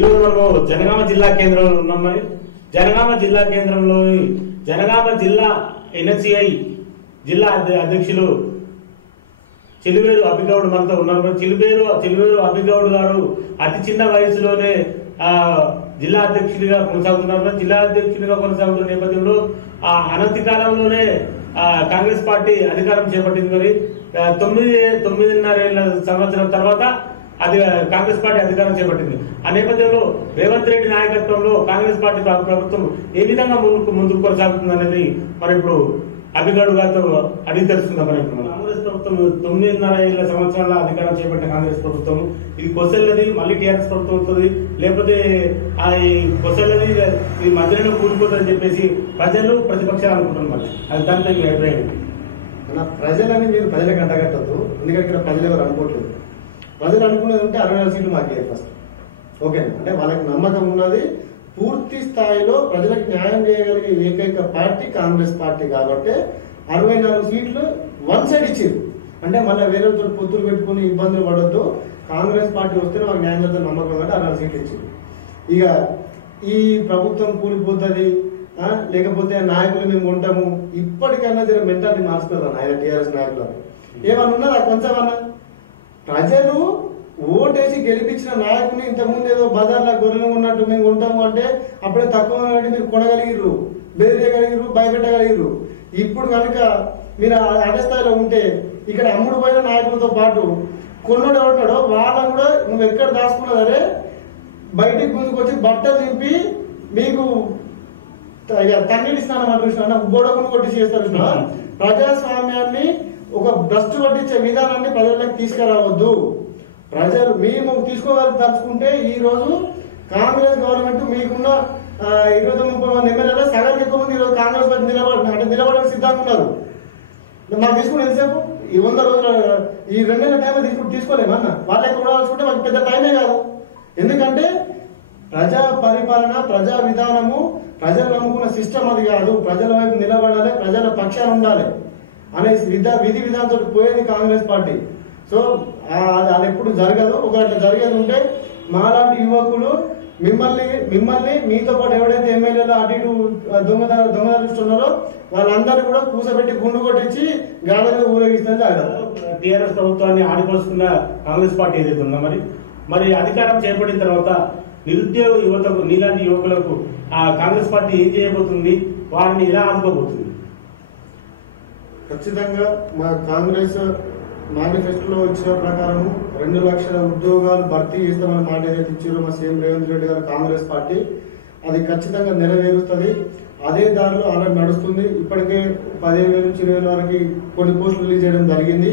ఈరోజు మనము జనగామ జిల్లా కేంద్రంలో ఉన్నాం. మరి జనగామ జిల్లా కేంద్రంలోని జనగామ జిల్లా ఎన్ఎస్సిఐ జిల్లా అధ్యక్షులు చిలువేరు అభిగౌడ్ మనతో ఉన్నారు. చిలువేరు అభిగౌడ్ గారు అతి చిన్న వయసులోనే జిల్లా అధ్యక్షుడిగా కొనసాగుతున్నారు. జిల్లా అధ్యక్షుడిగా కొనసాగుతున్న నేపథ్యంలో అనతి కాలంలోనే కాంగ్రెస్ పార్టీ అధికారం చేపట్టింది. మరి 9.5 సంవత్సరం తర్వాత అది కాంగ్రెస్ పార్టీ అధికారం చేపట్టింది. ఆ నేపథ్యంలో రేవంత్ రెడ్డి నాయకత్వంలో కాంగ్రెస్ పార్టీ ప్రభుత్వం ఏ విధంగా ముందుకు కొనసాగుతుంది అనేది మరి ఇప్పుడు అభిగౌడ్ గారితో అడిగి తెలుసుకుందాం. మరి ఇప్పుడు కాంగ్రెస్ ప్రభుత్వం 9.5 సంవత్సరాల అధికారం చేపట్టిన కాంగ్రెస్ ప్రభుత్వం ఇది కొసెల్లది, మళ్ళీ టీఆర్ఎస్ ప్రభుత్వం అవుతుంది, లేకపోతే ఈ కొసెల్లది ఇది మధ్యలో కూలిపోతుందని చెప్పేసి ప్రజలు ప్రతిపక్షాలు అనుకుంటున్నారు. అది దాంతో మీ అభిప్రాయం? ప్రజలని మీరు ప్రజలకు అంటగట్టద్దు. ఎందుకంటే ఇక్కడ ప్రజలు ఎవరు అనుకోవట్లేదు. ప్రజలు అనుకునేది ఉంటే 64 సీట్లు మాకే ఫస్ట్ ఓకేనా. అంటే వాళ్ళకి నమ్మకం ఉన్నది. పూర్తి స్థాయిలో ప్రజలకు న్యాయం చేయగలిగే ఏకైక పార్టీ కాంగ్రెస్ పార్టీ కాబట్టి 64 సీట్లు వన్ సైడ్ ఇచ్చారు. అంటే మళ్ళీ వేరేతో పొత్తులు పెట్టుకుని ఇబ్బందులు పడొద్దు, కాంగ్రెస్ పార్టీ వస్తేనే మాకు న్యాయం చేద్దాం నమ్మకం కాబట్టి 64 సీట్లు ఇచ్చారు. ఇక ఈ ప్రభుత్వం కూలిపోతుంది లేకపోతే నాయకులు మేము ఉంటాము, ఇప్పటికైనా జర మెంటాలిటీ మార్చుకున్నారు ఆయన టీఆర్ఎస్ నాయకులు. ఏమన్నా ఉన్నదా కొంచెమన్నా? ప్రజలు ఓటేసి గెలిపించిన నాయకుని ఇంతకుముందు ఏదో బజార్లో గొర్రెలు ఉన్నట్టు మేము ఉంటాము అంటే అప్పుడే తక్కువ మీరు కొనగలిగిర్రు, బెదిరేయగలిగిర్రు, భయపెట్టగలిగిర్రు. ఇప్పుడు కనుక మీరు అదే స్థాయిలో ఉంటే ఇక్కడ అమ్ముడు పోయిన నాయకులతో పాటు కొన్నుడు ఎవరున్నాడో వాళ్ళని కూడా నువ్వు ఎక్కడ దాచుకున్నదరే బయటికి ముందుకొచ్చి బట్టలు దింపి మీకు తన్నీటి స్నానం అంటున్నా గోడకును కొట్టి చేస్తారు. ప్రజాస్వామ్యాన్ని ఒక భ్రష్టు పట్టించే విధానాన్ని ప్రజలకు తీసుకురావద్దు. ప్రజలు మేము తీసుకోగలుగుతుంటే ఈ రోజు కాంగ్రెస్ గవర్నమెంట్ మీకున్న 29-30 మంది ఎమ్మెల్యేలు సగానికి ఎక్కువ మంది ఈరోజు కాంగ్రెస్ పార్టీ నిలబడడానికి సిద్ధంగా ఉన్నారు. మాకు తీసుకుని ఎంతసేపు ఈ 100 రోజుల ఈ 2 నెలల టైం తీసుకోలేమన్నా వాళ్ళకి కూడా చూసుకుంటే మాకు పెద్ద టైమే కాదు. ఎందుకంటే ప్రజా పరిపాలన, ప్రజా విధానము, ప్రజలు నమ్ముకున్న సిస్టమ్ అది కాదు. ప్రజల వైపు నిలబడాలి, ప్రజల పక్షాన ఉండాలి అనే విధి విధానంతో పోయేది కాంగ్రెస్ పార్టీ. సో అది ఎప్పుడు జరగదు. ఒకవేళ జరిగేది ఉంటే మాలాంటి యువకులు మిమ్మల్ని మీతో పాటు ఎవడైతే ఎమ్మెల్యేలు అటు ఇటు దొంగదలుస్తున్నారో వాళ్ళందరూ కూడా కూసబెట్టి గుండు కొట్టించి గాఢంగా ఊరేగిస్తే జాగ్రత్త. టీఆర్ఎస్ ప్రభుత్వాన్ని ఆడిపోసుకున్న కాంగ్రెస్ పార్టీ ఏదైతే ఉందో మరి అధికారం చేపట్టిన తర్వాత నిరుద్యోగ యువతకు, నీలాంటి యువకులకు ఆ కాంగ్రెస్ పార్టీ ఏం చేయబోతుంది, వారిని ఎలా ఆదుకోబోతుంది? ఖచ్చితంగా మా కాంగ్రెస్ మేనిఫెస్టోలో ఇచ్చిన ప్రకారం 2 లక్షల ఉద్యోగాలు భర్తీ చేస్తామని మాట ఏదైతే ఇచ్చారో మా సీఎం రేవంత్ రెడ్డి గారు కాంగ్రెస్ పార్టీ అది ఖచ్చితంగా నెరవేరుస్తుంది. అదే దారిలో అలా నడుస్తుంది. ఇప్పటికే 15,000 నుంచి 20,000 వరకు కొన్ని పోస్టులు రిలీజ్ చేయడం జరిగింది.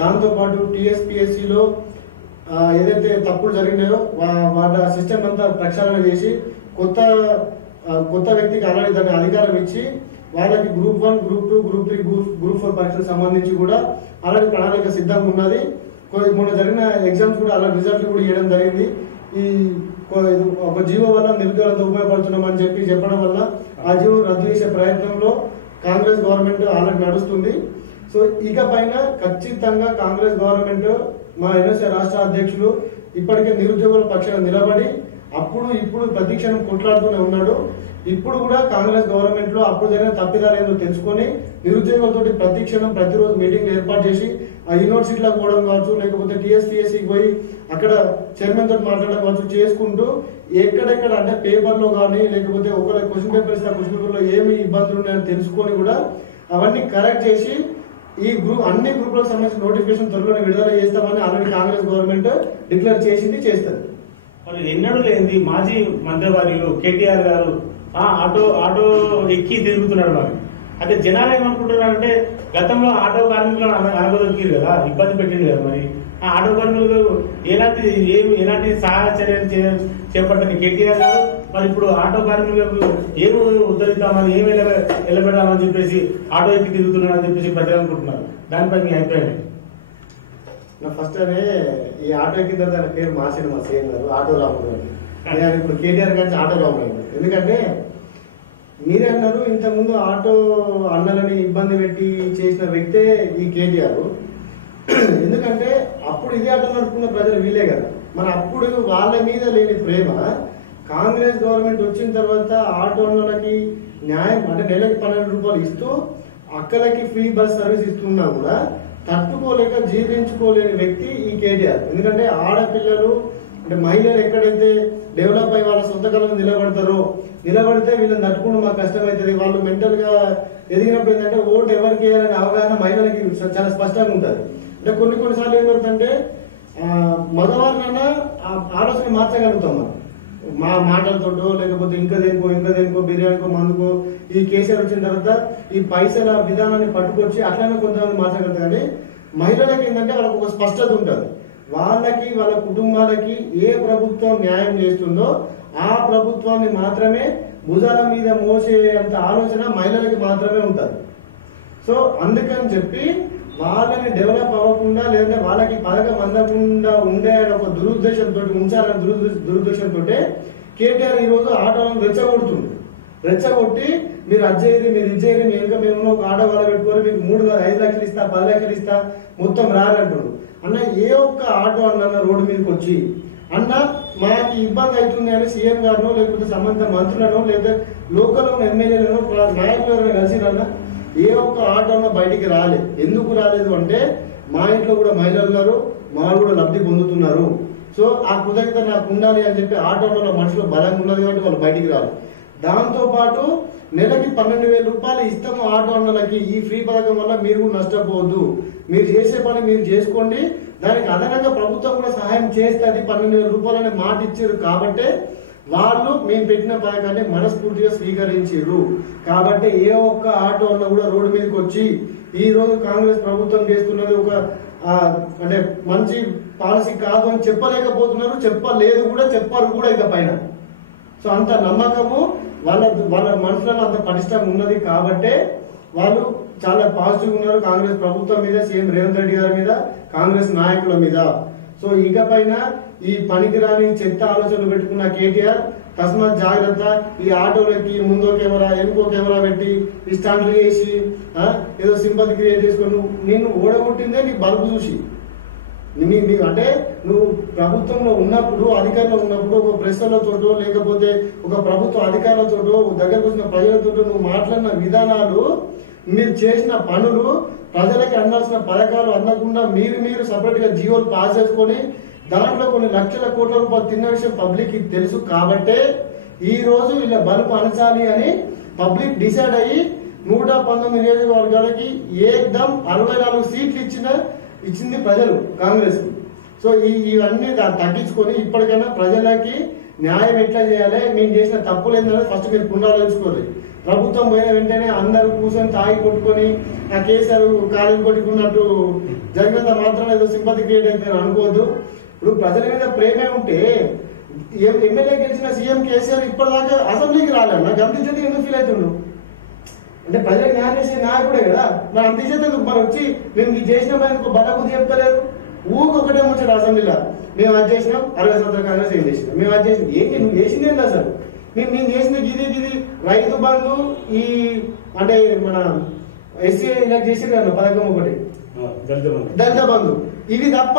దాంతోపాటు టీఎస్పీఎస్సీలో ఏదైతే తప్పులు జరిగినాయో వాళ్ళ సిస్టమ్ అంతా ప్రక్షాళన చేసి కొత్త వ్యక్తికి అలాగే దాన్ని అధికారం ఇచ్చి వాళ్ళకి గ్రూప్ 1, గ్రూప్ 2, గ్రూప్ 3, గ్రూప్ 4 పరీక్షలకు సంబంధించి కూడా అలాంటి ప్రణాళిక సిద్ధంగా ఉన్నది. మొన్న జరిగిన ఎగ్జామ్స్ కూడా అలా రిజల్ట్లు కూడా ఇవ్వడం జరిగింది. ఈ ఒక జీవో వల్ల నిరుద్యోగులతో ఉపయోగపడుతున్నామని చెప్పడం వల్ల ఆ జీవో రద్దు చేసే ప్రయత్నంలో కాంగ్రెస్ గవర్నమెంట్ అలాంటి నడుస్తుంది. సో ఇక పైన ఖచ్చితంగా కాంగ్రెస్ గవర్నమెంట్ మా ఎన్ఎస్ఏ రాష్ట్ర అధ్యక్షులు ఇప్పటికే నిరుద్యోగుల పక్షాన నిలబడి ఇప్పుడు ప్రతిక్షణం కొట్లాడుతూనే ఉన్నాడు. ఇప్పుడు కూడా కాంగ్రెస్ గవర్నమెంట్ లో అప్పుడు జరిగిన తప్పిదాలు ఏదో తెలుసుకొని నిరుద్యోగులతో ప్రతిక్షణం ప్రతిరోజు మీటింగ్లు ఏర్పాటు చేసి ఆ యూనివర్సిటీలకు పోవడం కావచ్చు, లేకపోతే టీఎస్పీఎస్సీకి పోయి అక్కడ చైర్మన్ తోటి మాట్లాడడం కావచ్చు చేసుకుంటూ ఎక్కడెక్కడ అంటే పేపర్లో కానీ లేకపోతే ఒక క్వశ్చన్ పేపర్ ఇస్తే క్వశ్చన్ పేపర్ లో ఏమి ఇబ్బందులు ఉన్నాయని తెలుసుకొని కూడా అవన్నీ కరెక్ట్ చేసి ఈ అన్ని గ్రూపులకు సంబంధించిన నోటిఫికేషన్ త్వరలో విడుదల చేస్తామని ఆల్రెడీ కాంగ్రెస్ గవర్నమెంట్ డిక్లేర్ చేస్తుంది. మరి ఎన్నడూ లేనిది మాజీ మంత్రివర్యులు కేటీఆర్ గారు ఆటో ఎక్కి తిరుగుతున్నాడు. మరి అంటే జనాలు ఏమనుకుంటున్నారంటే గతంలో ఆటో కార్మికులను అనగదొక్కిరు కదా, ఇబ్బంది పెట్టింది కదా. మరి ఆ ఆటో కార్మికులకు ఎలాంటి సహాయ చర్యలు చేపట్టని కేటీఆర్ గారు మరి ఇప్పుడు ఆటో కార్మికులకు ఏమి ఉద్ధరిద్దామని ఏమి వెళ్ళబెడదామని చెప్పేసి ఆటో ఎక్కి తిరుగుతున్నారని చెప్పేసి ప్రజలు అనుకుంటున్నారు. దానిపై మీ అభిప్రాయం? ఫస్ట్ అనే ఈ ఆటో ఎక్కిన తర్వాత ఆయన పేరు మార్చింది మా సీఎం గారు, ఆటో రాముడు అని. ఆయన ఇప్పుడు కేటీఆర్ గారి ఆటో రాముడు. ఎందుకంటే మీరే అన్నారు ఇంతకుముందు ఆటో అన్నలని ఇబ్బంది పెట్టి చేసిన వ్యక్తే ఈ కేటీఆర్. ఎందుకంటే అప్పుడు ఇదే ఆటో నడుపుకున్న ప్రజలు వీలే కదా. మరి అప్పుడు వాళ్ళ మీద లేని ప్రేమ కాంగ్రెస్ గవర్నమెంట్ వచ్చిన తర్వాత ఆటోలకి న్యాయం అంటే నెలకి 12 రూపాయలు ఇస్తూ అక్కలకి ఫ్రీ బస్ సర్వీస్ ఇస్తున్నా కూడా తట్టుకోలేక జీర్ణించుకోలేని వ్యక్తి ఈ కేటీఆర్. ఎందుకంటే ఆడపిల్లలు అంటే మహిళలు ఎక్కడైతే డెవలప్ అయ్యి వాళ్ళ సొంత కాలం నిలబడతారో నిలబడితే వీళ్ళని తట్టుకోవడం మాకు కష్టమవుతుంది. వాళ్ళు మెంటల్ గా ఎదిగినప్పుడు ఏంటంటే ఓటు ఎవరికి వేయాలనే అవగాహన మహిళలకి చాలా స్పష్టంగా ఉంటుంది. అంటే కొన్నిసార్లు ఏం జరుగుతుందంటే మగవారినైనా ఆలోచన మార్చగలుగుతాం మనం మా మాటలతోటో లేకపోతే ఇంకా దేనికో బిర్యానీకో మందుకో. ఈ కేసీఆర్ వచ్చిన తర్వాత ఈ పైసల విధానాన్ని పట్టుకొచ్చి అట్లనే కొంతమంది మార్చగలుగుతారు. కానీ మహిళలకి ఏంటంటే వాళ్ళకి ఒక స్పష్టత ఉంటుంది. వాళ్ళకి వాళ్ళ కుటుంబాలకి ఏ ప్రభుత్వం న్యాయం చేస్తుందో ఆ ప్రభుత్వాన్ని మాత్రమే భుజాల మీద మోసేంత ఆలోచన మహిళలకి మాత్రమే ఉంటుంది. సో అందుకని చెప్పి వాళ్ళని డెవలప్ అవ్వకుండా లేదంటే వాళ్ళకి పథకం అందకుండా ఉండే ఒక దురుద్దేశంతో ఉంచాలని దురుద్దేశంతో కేటీఆర్ ఈ రోజు ఆటోలను రెచ్చగొట్టి మీరు అజ్జేరి మీరు ఇజ్జేరి ఇంకా మేము ఒక ఆటో వాళ్ళ పెట్టుకొని మీకు 3-5 లక్షలు ఇస్తా 10 లక్షలు ఇస్తా మొత్తం రాలంటున్నారు. అన్న ఏ ఒక్క ఆటో అన్న రోడ్డు మీదకి వచ్చి అన్న మాకు ఇబ్బంది అవుతుంది అని సీఎం గారినో లేకపోతే సంబంధిత మంత్రులను లేదా లోకల్ ఉన్న ఎమ్మెల్యేలను నాయకులను కలిసిరన్న ఏ ఒక్క ఆటోనో బయటికి రాలేదు. ఎందుకు రాలేదు అంటే మా ఇంట్లో కూడా మహిళలు గారు మా కూడా లబ్ధి పొందుతున్నారు. సో ఆ కృతజ్ఞత నాకు ఉండాలి అని చెప్పి ఆటోలో మనుషులు బలంగా ఉన్నది కాబట్టి వాళ్ళు బయటికి రాలి. దాంతో పాటు నెలకి 12,000 రూపాయలు ఇస్తాము ఆటో అన్నలకి. ఈ ఫ్రీ పథకం వల్ల మీరు నష్టపోవద్దు, మీరు చేసే పని మీరు చేసుకోండి, దానికి అదనంగా ప్రభుత్వం కూడా సహాయం చేస్తుంది 12,000 రూపాయలు అనే మాట ఇచ్చారు. కాబట్టే వాళ్ళు మేము పెట్టిన పథకాన్ని మనస్ఫూర్తిగా స్వీకరించారు. కాబట్టి ఏ ఒక్క ఆటో అన్న కూడా రోడ్డు మీదకి వచ్చి ఈ రోజు కాంగ్రెస్ ప్రభుత్వం చేస్తున్నది ఒక అంటే మంచి పాలసీ కాదు అని చెప్పలేకపోతున్నారు, చెప్పలేదు కూడా, చెప్పారు కూడా ఇక పైన. సో అంత నమ్మకము వాళ్ళ మనసులలో అంత పటిష్టంగా ఉన్నది. కాబట్టే వాళ్ళు చాలా పాజిటివ్ ఉన్నారు కాంగ్రెస్ ప్రభుత్వం మీద, సీఎం రేవంత్ రెడ్డి గారి మీద, కాంగ్రెస్ నాయకుల మీద. సో ఇక పైన ఈ పనికిరాని చెత్త ఆలోచనలు పెట్టుకున్న కేటీఆర్ తస్మాత్ జాగ్రత్త. ఈ ఆటోలకి ముందో కెమెరా వెనుకో కెమెరా పెట్టి ఈ స్టాండ్లు చేసి ఏదో సింపతి క్రియేట్ చేసుకొని నేను ఓడగొట్టిందే నీ బల్బు చూసి. అంటే నువ్వు ప్రభుత్వంలో ఉన్నప్పుడు, అధికారంలో ఉన్నప్పుడు ఒక ప్రెస్లతోటో లేకపోతే ఒక ప్రభుత్వ అధికారులతోటో దగ్గరకు వచ్చిన ప్రజలతోటో నువ్వు మాట్లాడిన విధానాలు, మీరు చేసిన పనులు, ప్రజలకి అందాల్సిన పథకాలు అందకుండా మీరు సపరేట్ గా జీవోలు పాస్ చేసుకొని దాంట్లో కొన్ని లక్షల కోట్ల రూపాయలు తిన్న విషయం పబ్లిక్ కి తెలుసు. కాబట్టే ఈ రోజు ఇలా బల్బు అంచాలి అని పబ్లిక్ డిసైడ్ అయ్యి 119 నియోజకవర్గాలకి ఏకదం 64 సీట్లు ఇచ్చింది ప్రజలు కాంగ్రెస్. సో ఇవన్నీ తగ్గించుకొని ఇప్పటికైనా ప్రజలకి న్యాయం ఎట్లా చేయాలి, మేము చేసిన తప్పులు ఏంటంటే ఫస్ట్ మీరు పునరాలోచించుకోవాలి. ప్రభుత్వం పోయిన వెంటనే అందరూ కూర్చొని తాగి కొట్టుకొని ఆ కేసీఆర్ కాలేజీ కొట్టుకున్నట్టు జరిగినంత మాత్రం ఏదో సింపతి క్రియేట్ అయితే అనుకోవద్దు. ఇప్పుడు ప్రజల మీద ప్రేమే ఉంటే ఎమ్మెల్యే గెలిచిన సీఎం కేసీఆర్ ఇప్పటిదాకా అసెంబ్లీకి రాలేదు. నాకు అంత ఇచ్చేది ఎందుకు ఫీల్ అవుతుండు అంటే ప్రజలకు న్యాయం చేసే నాయకుడే కదా, నాకు అంత ఇచ్చేది మరి వచ్చి మేము ఇది చేసిన పని బలబుద్ధి చెప్తలేదు. ఊకొకటే వచ్చాడు అసెంబ్లీలో, మేము అది చేసినాం 60 సంవత్సరాల కాంగ్రెస్ ఏం చేసినాం, మేము అది చేసినాం. ఏంటి నువ్వు చేసింది ఏంటి అసలు? మేము చేసిన గిది రైతు బంధు, ఈ అంటే మన ఎస్సీ ఇలా చేసారు కదా పథకం ఒకటి దళిత బంధు, ఇవి తప్ప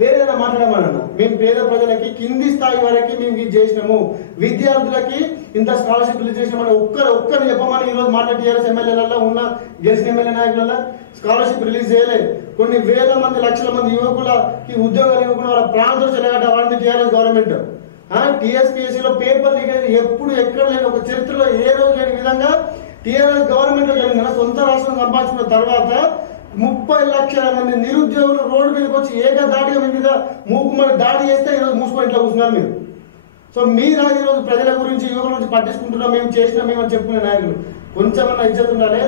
వేరేదైనా మాట్లాడమన్నా. మేము పేద ప్రజలకి కింది స్థాయి వరకు మేము ఇది చేసినాము, విద్యార్థులకి ఇంత స్కాలర్షిప్లు చేసినామని ఒక్కరిని చెప్పమని ఈ రోజు మాట్లాడి టీఆర్ఎస్ ఎమ్మెల్యేలలో ఉన్న గెలిచిన ఎమ్మెల్యే నాయకులలో స్కాలర్షిప్ రిలీజ్ చేయలేదు. కొన్ని వేల మంది లక్షల మంది యువకులకి ఉద్యోగాలు ఇవ్వకుండా వాళ్ళ ప్రాంతంలో చెలగట వాడింది టీఆర్ఎస్ గవర్నమెంట్. టీఎస్పీఎస్సీలో పేపర్ లీకేజ్ ఎప్పుడు ఎక్కడ లేని ఒక చరిత్రలో ఏ రోజు లేని విధంగా టీఆర్ఎస్ గవర్నమెంట్ లో జరిగిన సొంత రాష్ట్రం సంపాదించుకున్న తర్వాత 30 లక్షల మంది నిరుద్యోగులు రోడ్డు మీదకి వచ్చి ఏకదాటిగా మీ మీద మూకుమని దాడి చేస్తే ఈరోజు మూసుకొని ఇంట్లో కూర్చున్నారు మీరు. సో మీరు ఈ రోజు ప్రజల గురించి యువకుల గురించి పట్టించుకుంటున్నాం, మేము చేసినా మేమని చెప్పుకునే నాయకులు కొంచెమన్నా ఇజ్జత్ ఉండాలి.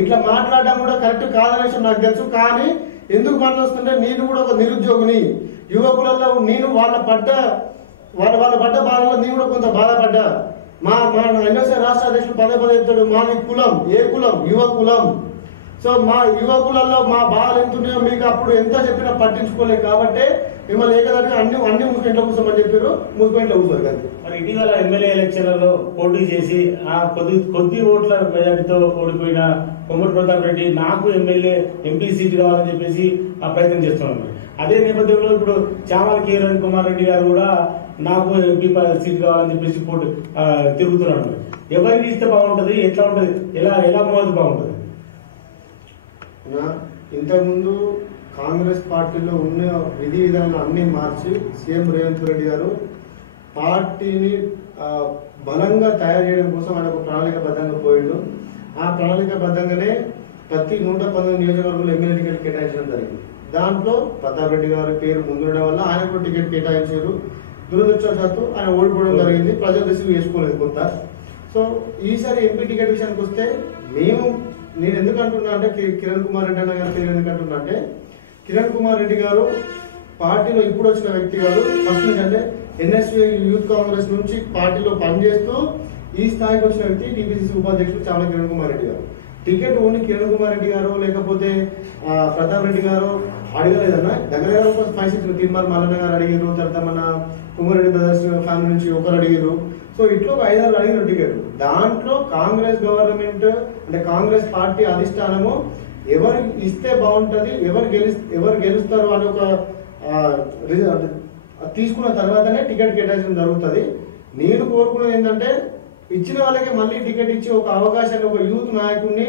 ఇట్లా మాట్లాడడం కూడా కరెక్ట్ కాదనే విషయం నాకు తెలుసు. కానీ ఎందుకు మాట్లాడుతుంటే నేను కూడా ఒక నిరుద్యోగిని, యువకులలో నేను వాళ్ళ పడ్డ బాధలో నేను కూడా కొంత బాధపడ్డా. మా ఎన్ఎస్ఏ రాష్ట్ర అధ్యక్షులు పదే చెప్తాడు, మాది కులం, ఏ కులం? యువ కులం. సో మా యువకులలో మా బాధలు ఎంత ఉన్నాయో మీకు అప్పుడు ఎంత చెప్పినా పట్టించుకోలేదు. కాబట్టి మిమ్మల్ని ఏకదాటిగా అన్ని మూసుకుంట్లో కూర్చోమని చెప్పారు, మూసుకుంట్లో కూర్చోరు కదా. మరి ఇటీవల ఎమ్మెల్యే ఎలక్షన్లలో పోటీ చేసి ఆ కొద్ది ఓట్ల మెజార్టీతో ఓడిపోయిన కొమ్మటి ప్రతాప్ రెడ్డి నాకు ఎంపీ సీట్ కావాలని చెప్పేసి ఆ ప్రయత్నం చేస్తున్నాను. అదే నేపథ్యంలో ఇప్పుడు చామల కిరణ్ కుమార్ రెడ్డి గారు కూడా నాకు ఎంపీ సీట్ కావాలని చెప్పేసి తిరుగుతున్నాడు. ఎవరికి ఇస్తే బాగుంటది, ఎట్లా ఉంటది, ఎలా మోది బాగుంటది? ఇంతకుముందు కాంగ్రెస్ పార్టీలో ఉన్న విధి విధానాలు అన్ని మార్చి సీఎం రేవంత్ రెడ్డి గారు పార్టీని బలంగా తయారు చేయడం కోసం ఆయన ఒక ప్రణాళికబద్ధంగా పోయిండు. ఆ ప్రణాళికబద్ధంగానే ప్రతి 119 నియోజకవర్గంలో ఎమ్మెల్యే టికెట్ కేటాయించడం జరిగింది. దాంట్లో ప్రతాప్ రెడ్డి గారి పేరు ముందుండడం వల్ల ఆయన కూడా టికెట్ కేటాయించారు. దురదృష్టవశాత్తు ఆయన ఓడిపోవడం జరిగింది. ప్రజలు రిసీవ్ చేసుకోలేదు కొంత. సో ఈసారి ఎంపీ టికెట్ విషయానికి వస్తే నేను ఎందుకు అంటున్నా అంటే కిరణ్ కుమార్ రెడ్డి అన్న గారి పేరు ఎందుకు అంటున్నా అంటే కిరణ్ కుమార్ రెడ్డి గారు పార్టీలో ఇప్పుడు వచ్చిన వ్యక్తి గారు. ఫస్ట్ నుంచి అంటే ఎన్ఎస్యూ యూత్ కాంగ్రెస్ నుంచి పార్టీలో పనిచేస్తూ ఈ స్థాయికి వచ్చిన వ్యక్తి టీపీసీసీ ఉపాధ్యక్షులు చామల కిరణ్ కుమార్ రెడ్డి గారు. టికెట్ ఓన్లీ కిరణ్ కుమార్ రెడ్డి గారు లేకపోతే ప్రతాప్ రెడ్డి గారు అడగలేదన్న. దగ్గర ఒక 5-6 తీర్మార్ మల్లన్న గారు అడిగారు, తర్వాత మన కుమారెడ్డి బ్రదర్స్ ఫ్యామిలీ నుంచి ఒకరు అడిగారు. సో ఇట్లా ఒక 5-6 అడిగిన టికెట్. దాంట్లో కాంగ్రెస్ గవర్నమెంట్ అంటే కాంగ్రెస్ పార్టీ అధిష్టానము ఎవరు ఇస్తే బాగుంటది, ఎవరు గెలుస్తారు అని ఒక తీసుకున్న తర్వాతనే టికెట్ కేటాయించడం జరుగుతుంది. నేను కోరుకున్నది ఏంటంటే ఇచ్చిన వాళ్ళకి మళ్ళీ టికెట్ ఇచ్చి ఒక అవకాశాన్ని ఒక యూత్ నాయకుడిని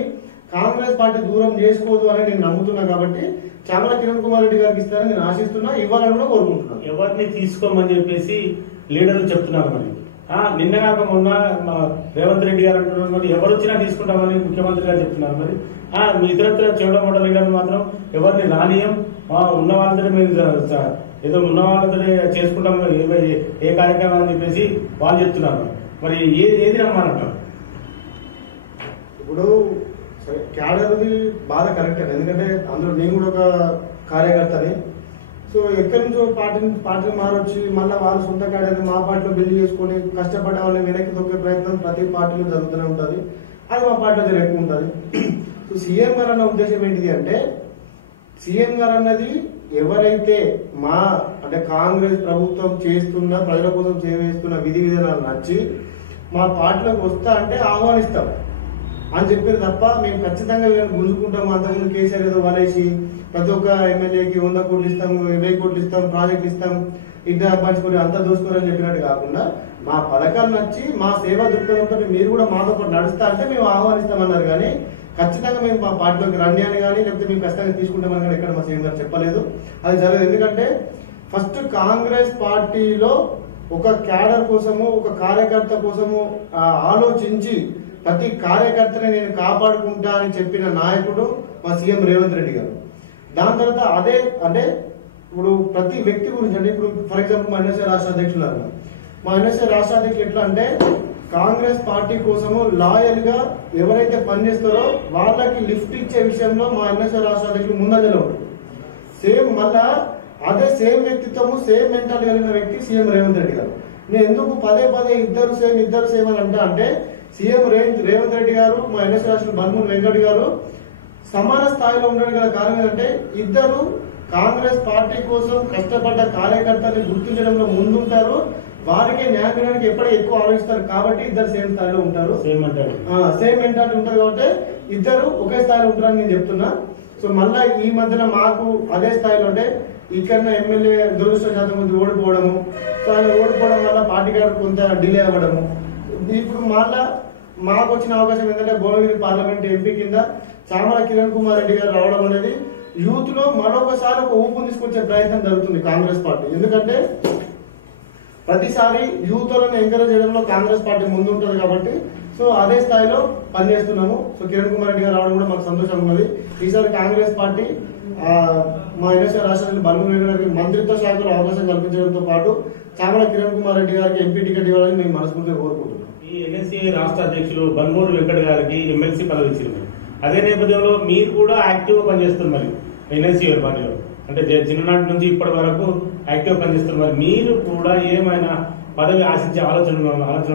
కాంగ్రెస్ పార్టీ దూరం చేసుకోదు అని నేను నమ్ముతున్నా. కాబట్టి చామల కిరణ్ కుమార్ రెడ్డి గారికి ఇస్తారని నేను ఆశిస్తున్నా, ఇవ్వాలని కూడా కోరుకుంటున్నాను. ఎవరిని తీసుకోమని చెప్పేసి లీడర్లు చెప్తున్నారు. మరి నిన్న కాక మొన్న రేవంత్ రెడ్డి గారు అంటున్నారు మరి ఎవరు వచ్చినా తీసుకుంటామని ముఖ్యమంత్రి గారు చెప్తున్నారు. మరి మీ ఇతరత్ర చెవుడ మోడల్ లీడర్లు మాత్రం ఎవరిని రానియం, ఉన్న వాళ్ళతో మీరు ఏదో ఉన్న వాళ్ళతో చేసుకుంటాం ఏ కార్యక్రమం అని చెప్పేసి వాళ్ళు చెప్తున్నారు. మరి ఏది రమ్మానంటారు? ఇప్పుడు క్యాడర్ది బాధ కరెక్ట్ అండి, ఎందుకంటే అందులో నేను కూడా ఒక కార్యకర్తని. సో ఎక్కడి నుంచో పార్టీని మారొచ్చి మళ్ళీ వాళ్ళ సొంత క్యాడర్ని మా పార్టీలో బిల్డ్ చేసుకొని కష్టపడే వాళ్ళని వెనక్కి తొక్కే ప్రయత్నం ప్రతి పార్టీలో జరుగుతూనే ఉంటుంది. అది మా పార్టీలో దగ్గర ఎక్కువ ఉంటుంది. సో సీఎం గారు అన్న ఉద్దేశం ఏంటిది అంటే సీఎం గారు అన్నది ఎవరైతే అంటే కాంగ్రెస్ ప్రభుత్వం చేస్తున్న ప్రజల కోసం సేవ చేస్తున్న విధి విధానాలు నచ్చి మా పార్టీలోకి వస్తా అంటే ఆహ్వానిస్తాం అని చెప్పారు తప్ప మేము ఖచ్చితంగా గుంజుకుంటాము. అంతకుముందు కేసీఆర్ ఏదో వలేసి ప్రతి ఒక్క ఎమ్మెల్యేకి 100 కోట్లు ఇస్తాం, 20 కోట్లు ఇస్తాం, ప్రాజెక్ట్ ఇస్తాం, ఇద్దరు పంచుకొని అంతా దోసుకోరని చెప్పినట్టు కాకుండా మా పథకాలు నచ్చి మా సేవా దృక్పథంతో మీరు కూడా మాతో పాటు నడుస్తా అంటే మేము ఆహ్వానిస్తామన్నారు. కానీ ఖచ్చితంగా మేము మా పార్టీలోకి రండి అని కానీ లేకపోతే మేము ఖచ్చితంగా తీసుకుంటామని కానీ ఇక్కడ మా సీఎం గారు చెప్పలేదు. అది జరగదు. ఎందుకంటే ఫస్ట్ కాంగ్రెస్ పార్టీలో ఒక క్యాడర్ కోసము ఒక కార్యకర్త కోసము ఆలోచించి ప్రతి కార్యకర్తని నేను కాపాడుకుంటా అని చెప్పిన నాయకుడు మా సీఎం రేవంత్ రెడ్డి గారు. దాని తర్వాత అదే అంటే ఇప్పుడు ప్రతి వ్యక్తి గురించి అంటే ఇప్పుడు ఫర్ ఎగ్జాంపుల్ మా ఎన్ఎస్ఏ రాష్ట్ర అధ్యక్షులు అన్నారు. మా ఎన్ఎస్ఏ రాష్ట్ర అధ్యక్షులు ఎట్లా అంటే కాంగ్రెస్ పార్టీ కోసము లాయల్ గా ఎవరైతే పనిచేస్తారో వాళ్ళకి లిఫ్ట్ ఇచ్చే విషయంలో మా ఎన్ఎస్ఏ రాష్ట్ర అధ్యక్షులు ముందంజలో ఉంటారు. సేమ్ మళ్ళా అదే సేమ్ వ్యక్తిత్వము సేమ్ మెంటాలిటీ కలిగిన వ్యక్తి సీఎం రేవంత్ రెడ్డి గారు. నేను ఎందుకు పదే ఇద్దరు సేమ్ అని అంటే సీఎం రేవంత్ రెడ్డి గారు మా ఎన్ఎస్ఏ రాష్ట్ర బన్మూరి వెంకట్ గారు సమాన స్థాయిలో ఉండడం గల కారణం ఏంటంటే ఇద్దరు కాంగ్రెస్ పార్టీ కోసం కష్టపడ్డ కార్యకర్తల్ని గుర్తించడంలో ముందుంటారు. వారికి న్యాయం చేయడానికి ఎప్పటికీ ఎక్కువ ఆలోచిస్తారు కాబట్టి ఇద్దరు సేమ్ స్థాయిలో ఉంటారు. సేమ్ మెంటాలిటీ ఉంటారు కాబట్టి ఇద్దరు ఒకే స్థాయిలో ఉంటారని నేను చెప్తున్నా. సో మళ్ళా ఈ మధ్యన మాకు అదే స్థాయిలో అంటే ఇక్కడ ఎమ్మెల్యే దురదృష్టవశాతం కొద్ది ఓడిపోవడము, సో ఆయన ఓడిపోవడం వల్ల పార్టీ గారు కొంత డిలే అవ్వడము. ఇప్పుడు మళ్ళా మాకు వచ్చిన అవకాశం ఏంటంటే భువనగిరి పార్లమెంట్ ఎంపీ కింద చామల కిరణ్ కుమార్ రెడ్డి గారు రావడం అనేది యూత్ లో మరొకసారి ఒక ఊపును తీసుకొచ్చే ప్రయత్నం జరుగుతుంది కాంగ్రెస్ పార్టీ. ఎందుకంటే ప్రతిసారి యూత్ లను ఎంకరేజ్ చేయడంలో కాంగ్రెస్ పార్టీ ముందుంటది కాబట్టి సో అదే స్థాయిలో పనిచేస్తున్నాము. సో కిరణ్ కుమార్ రెడ్డి గారు రావడం కూడా మాకు సంతోషం ఉన్నది. ఈసారి కాంగ్రెస్ పార్టీ మా ఎన్ఎస్ఏ రాష్ట్ర బన్మూరి గారికి మంత్రిత్వ శాఖలో అవకాశం కల్పించడంతో పాటు చామల కిరణ్ కుమార్ రెడ్డి గారికి ఎంపీ టికెట్ ఇవ్వాలని మేము మనస్ఫూర్తిగా కోరుకుంటున్నాం. ఈ ఎన్ఎస్సీ రాష్ట్ర అధ్యక్షులు బన్మూరి వెంకట్ గారికి ఎమ్మెల్సీ పదవి ఇచ్చింది. అదే నేపథ్యంలో మీరు కూడా యాక్టివ్ గా పనిచేస్తున్నారు ఎన్ఎస్సీ పార్టీలో, అంటే చిన్ననాటి నుంచి ఇప్పటి వరకు యాక్టివ్ పనిచేస్తున్నారు. మరి మీరు కూడా ఏమైనా పదవి ఆశించే ఆలోచన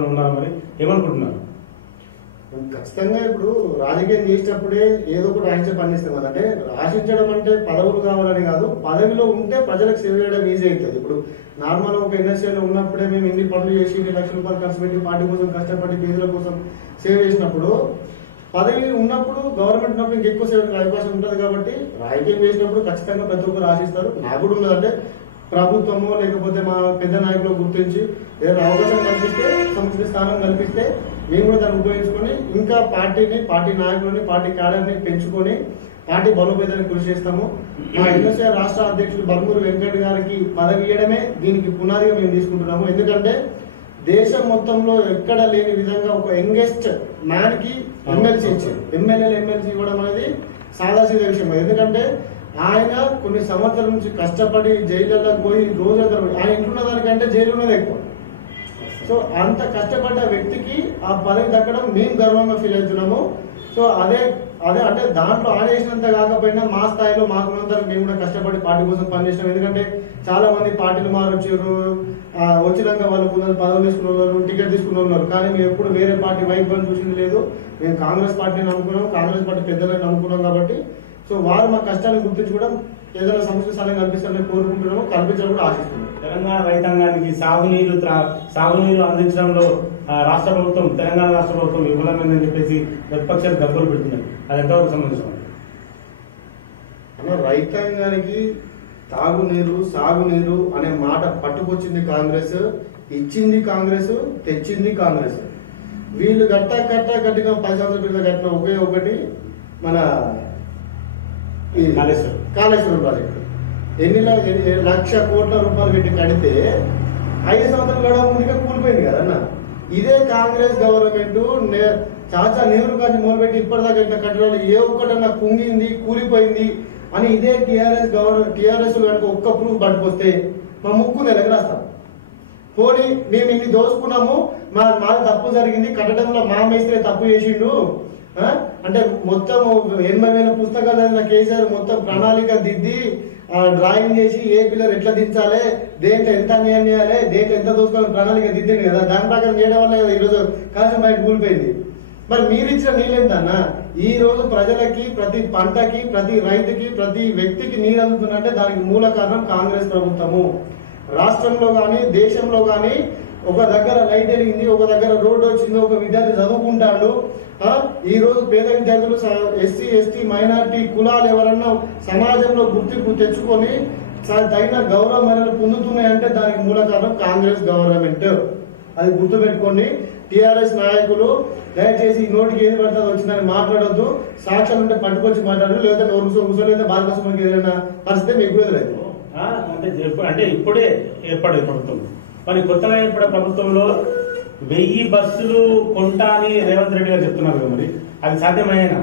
ఉన్నారు? మరి ఏమనుకుంటున్నారు? ఖచ్చితంగా ఇప్పుడు రాజకీయం చేసేటప్పుడే ఏదో ఒకటి ఆశించే పనిచేస్తాం కదా. అంటే ఆశించడం అంటే పదవులు కావాలని కాదు, పదవిలో ఉంటే ప్రజలకు సేవ చేయడం ఈజీ అవుతుంది. ఇప్పుడు నార్మల్ ఒక ఎన్ఎస్ఏలో ఉన్నప్పుడే మేము ఇన్ని పనులు చేసి 2 లక్షల రూపాయలు ఖర్చు పెట్టి పార్టీ కోసం కష్టపడి పేదల కోసం సేవ చేసినప్పుడు పదవి ఉన్నప్పుడు గవర్నమెంట్ ఉన్నప్పుడు ఇంకెక్కువ సేవలకు అవకాశం ఉంటుంది కాబట్టి రాజకీయం చేసినప్పుడు ఖచ్చితంగా ప్రతి ఒక్కరు ఆశిస్తారు. నాకు కూడా ఉన్నదంటే ప్రభుత్వమో లేకపోతే మా పెద్ద నాయకులు గుర్తించి ఏదైనా అవకాశం కల్పిస్తే, సముచిత స్థానం కల్పిస్తే మేము కూడా దాన్ని ఉపయోగించుకొని ఇంకా పార్టీని, పార్టీ నాయకులని, పార్టీ క్యాడర్ని పెంచుకొని పార్టీ బలోపేతానికి కృషి చేస్తాము. మా ఎన్ఎస్ఐ రాష్ట్ర అధ్యక్షుడు బల్మూరి వెంకట్ గారికి పదవి ఇవ్వడమే దీనికి పునాదిగా మేము తీసుకుంటున్నాము. ఎందుకంటే దేశం మొత్తంలో ఎక్కడ లేని విధంగా ఒక యంగెస్ట్ మ్యాన్ కి ఎమ్మెల్సీ ఇచ్చారు. ఎమ్మెల్సీ ఇవ్వడం అనేది సాదాసీద విషయం. ఎందుకంటే ఆయన కొన్ని సంవత్సరాల నుంచి కష్టపడి జైళ్ళలో పోయి రోజంతా ఆయన ఇంట్లో దానికంటే జైలు ఉన్నది ఎక్కువ. సో అంత కష్టపడ్డ వ్యక్తికి ఆ పదవి దక్కడం మేము గర్వంగా ఫీల్ అవుతున్నాము. సో అదే అంటే దాంట్లో ఆడేసినంత కాకపోయినా మా స్థాయిలో మాకున్నంత మేము కూడా కష్టపడి పార్టీ కోసం పనిచేసినాం. ఎందుకంటే చాలా మంది పార్టీలు మారొచ్చారు, వచ్చినాక వాళ్ళు కొందరు పదవులు తీసుకున్న వాళ్ళు, టికెట్ తీసుకున్న వాళ్ళు, కానీ మేము ఎప్పుడు వేరే పార్టీ వైపు అని చూసింది లేదు. మేము కాంగ్రెస్ పార్టీని నమ్ముకున్నాం, కాంగ్రెస్ పార్టీ పెద్దలని నమ్ముకున్నాం. కాబట్టి సో వారు మా కష్టాన్ని గుర్తించుకోవడం, ఏదైనా సమస్య స్థానం కల్పిస్తారని కోరుకుంటున్నాము, కల్పించడం కూడా ఆశిస్తున్నాం. తెలంగాణ రైతాంగానికి సాగునీరు అందించడంలో రాష్ట్ర ప్రభుత్వం, తెలంగాణ రాష్ట్ర ప్రభుత్వం విఫలమైందని చెప్పేసి ప్రతిపక్షాలు గబ్బులు పెడుతున్నాయి. అది ఎంతవరకు సంబంధించిన రైతాంగానికి తాగునీరు, సాగునీరు అనే మాట పట్టుకొచ్చింది కాంగ్రెస్, ఇచ్చింది కాంగ్రెస్, తెచ్చింది కాంగ్రెస్. వీళ్ళు గట్టిగా 10 సంవత్సరాల క్రితం కట్టిన ఒకే ఒకటి మన కాళేశ్వరం ప్రాజెక్టు. 1,00,00,000 కోట్ల రూపాయలు పెట్టి కడితే 5 సంవత్సరాలు గడవ ముందుగా కూలిపోయింది కదన్న. ఇదే కాంగ్రెస్ గవర్నమెంట్ చాచా నెహ్రూ గారిని మొదలుపెట్టి ఇప్పటిదాకా కట్టిన కట్టడాలు ఏ ఒక్కటన్నా కుంగింది, కూలిపోయింది అని ఇదే టీఆర్ఎస్ కనుక ఒక్క ప్రూఫ్ పట్టుకొస్తే మా ముక్కు నెలగరాస్తాం. పోనీ మేము ఇన్ని దోసుకున్నాము, మాది తప్పు జరిగింది, కట్టడంలో మా మేస్త్రి తప్పు చేసిండు అంటే మొత్తం 80,000 పుస్తకాలు చదివిన కేసీఆర్ మొత్తం ప్రణాళిక దిద్ది డ్రాయింగ్ చేసి ఏ పిల్లలు ఎట్లా దించాలి, దేంట్లో ఎంత అన్యాయం చేయాలి, దేంట్లో ఎంత దోసుకోవాలని ప్రణాళిక దిద్దింది కదా. దాని ప్రకారం చేయడం వల్ల కదా ఈరోజు కాశం బయట కూలిపోయింది. మరి మీరు ఇచ్చిన నీళ్ళెంతన్నా ఈ రోజు ప్రజలకి, ప్రతి పంటకి, ప్రతి రైతుకి, ప్రతి వ్యక్తికి నీరు అందుతుందంటే దానికి మూల కారణం కాంగ్రెస్ ప్రభుత్వము. రాష్ట్రంలో గాని దేశంలో గాని ఒక దగ్గర లైట్ వెలిగింది, ఒక దగ్గర రోడ్డు వచ్చింది, ఒక విద్యార్థి చదువుకుంటాడు. ఈ రోజు పేద విద్యార్థులు, ఎస్సీ ఎస్టీ మైనార్టీ కులాలు ఎవరన్నా సమాజంలో గుర్తింపు తెచ్చుకొని తగిన గౌరవ మర్యాదలు పొందుతున్నాయంటే దానికి మూల కారణం కాంగ్రెస్ గవర్నమెంట్. అది గుర్తుపెట్టుకోండి. టీఆర్ఎస్ నాయకులు దయచేసి నోటికి ఏది పడుతుందో వచ్చిందని మాట్లాడొద్దు. సాక్ష్యాలు ఉంటే పట్టుకొచ్చి మాట్లాడదు, లేదా లేదా బాలకృష్ణకి ఏదైనా పరిస్థితి మీకు ఎదురైంది. అంటే ఇప్పుడే ఏర్పడే ప్రభుత్వం, మరి కొత్తగా ఏర్పడే ప్రభుత్వంలో 1000 బస్సులు కొంటా అని రేవంత్ రెడ్డి గారు చెప్తున్నారు. మరి అది సాధ్యమయ్యేనా?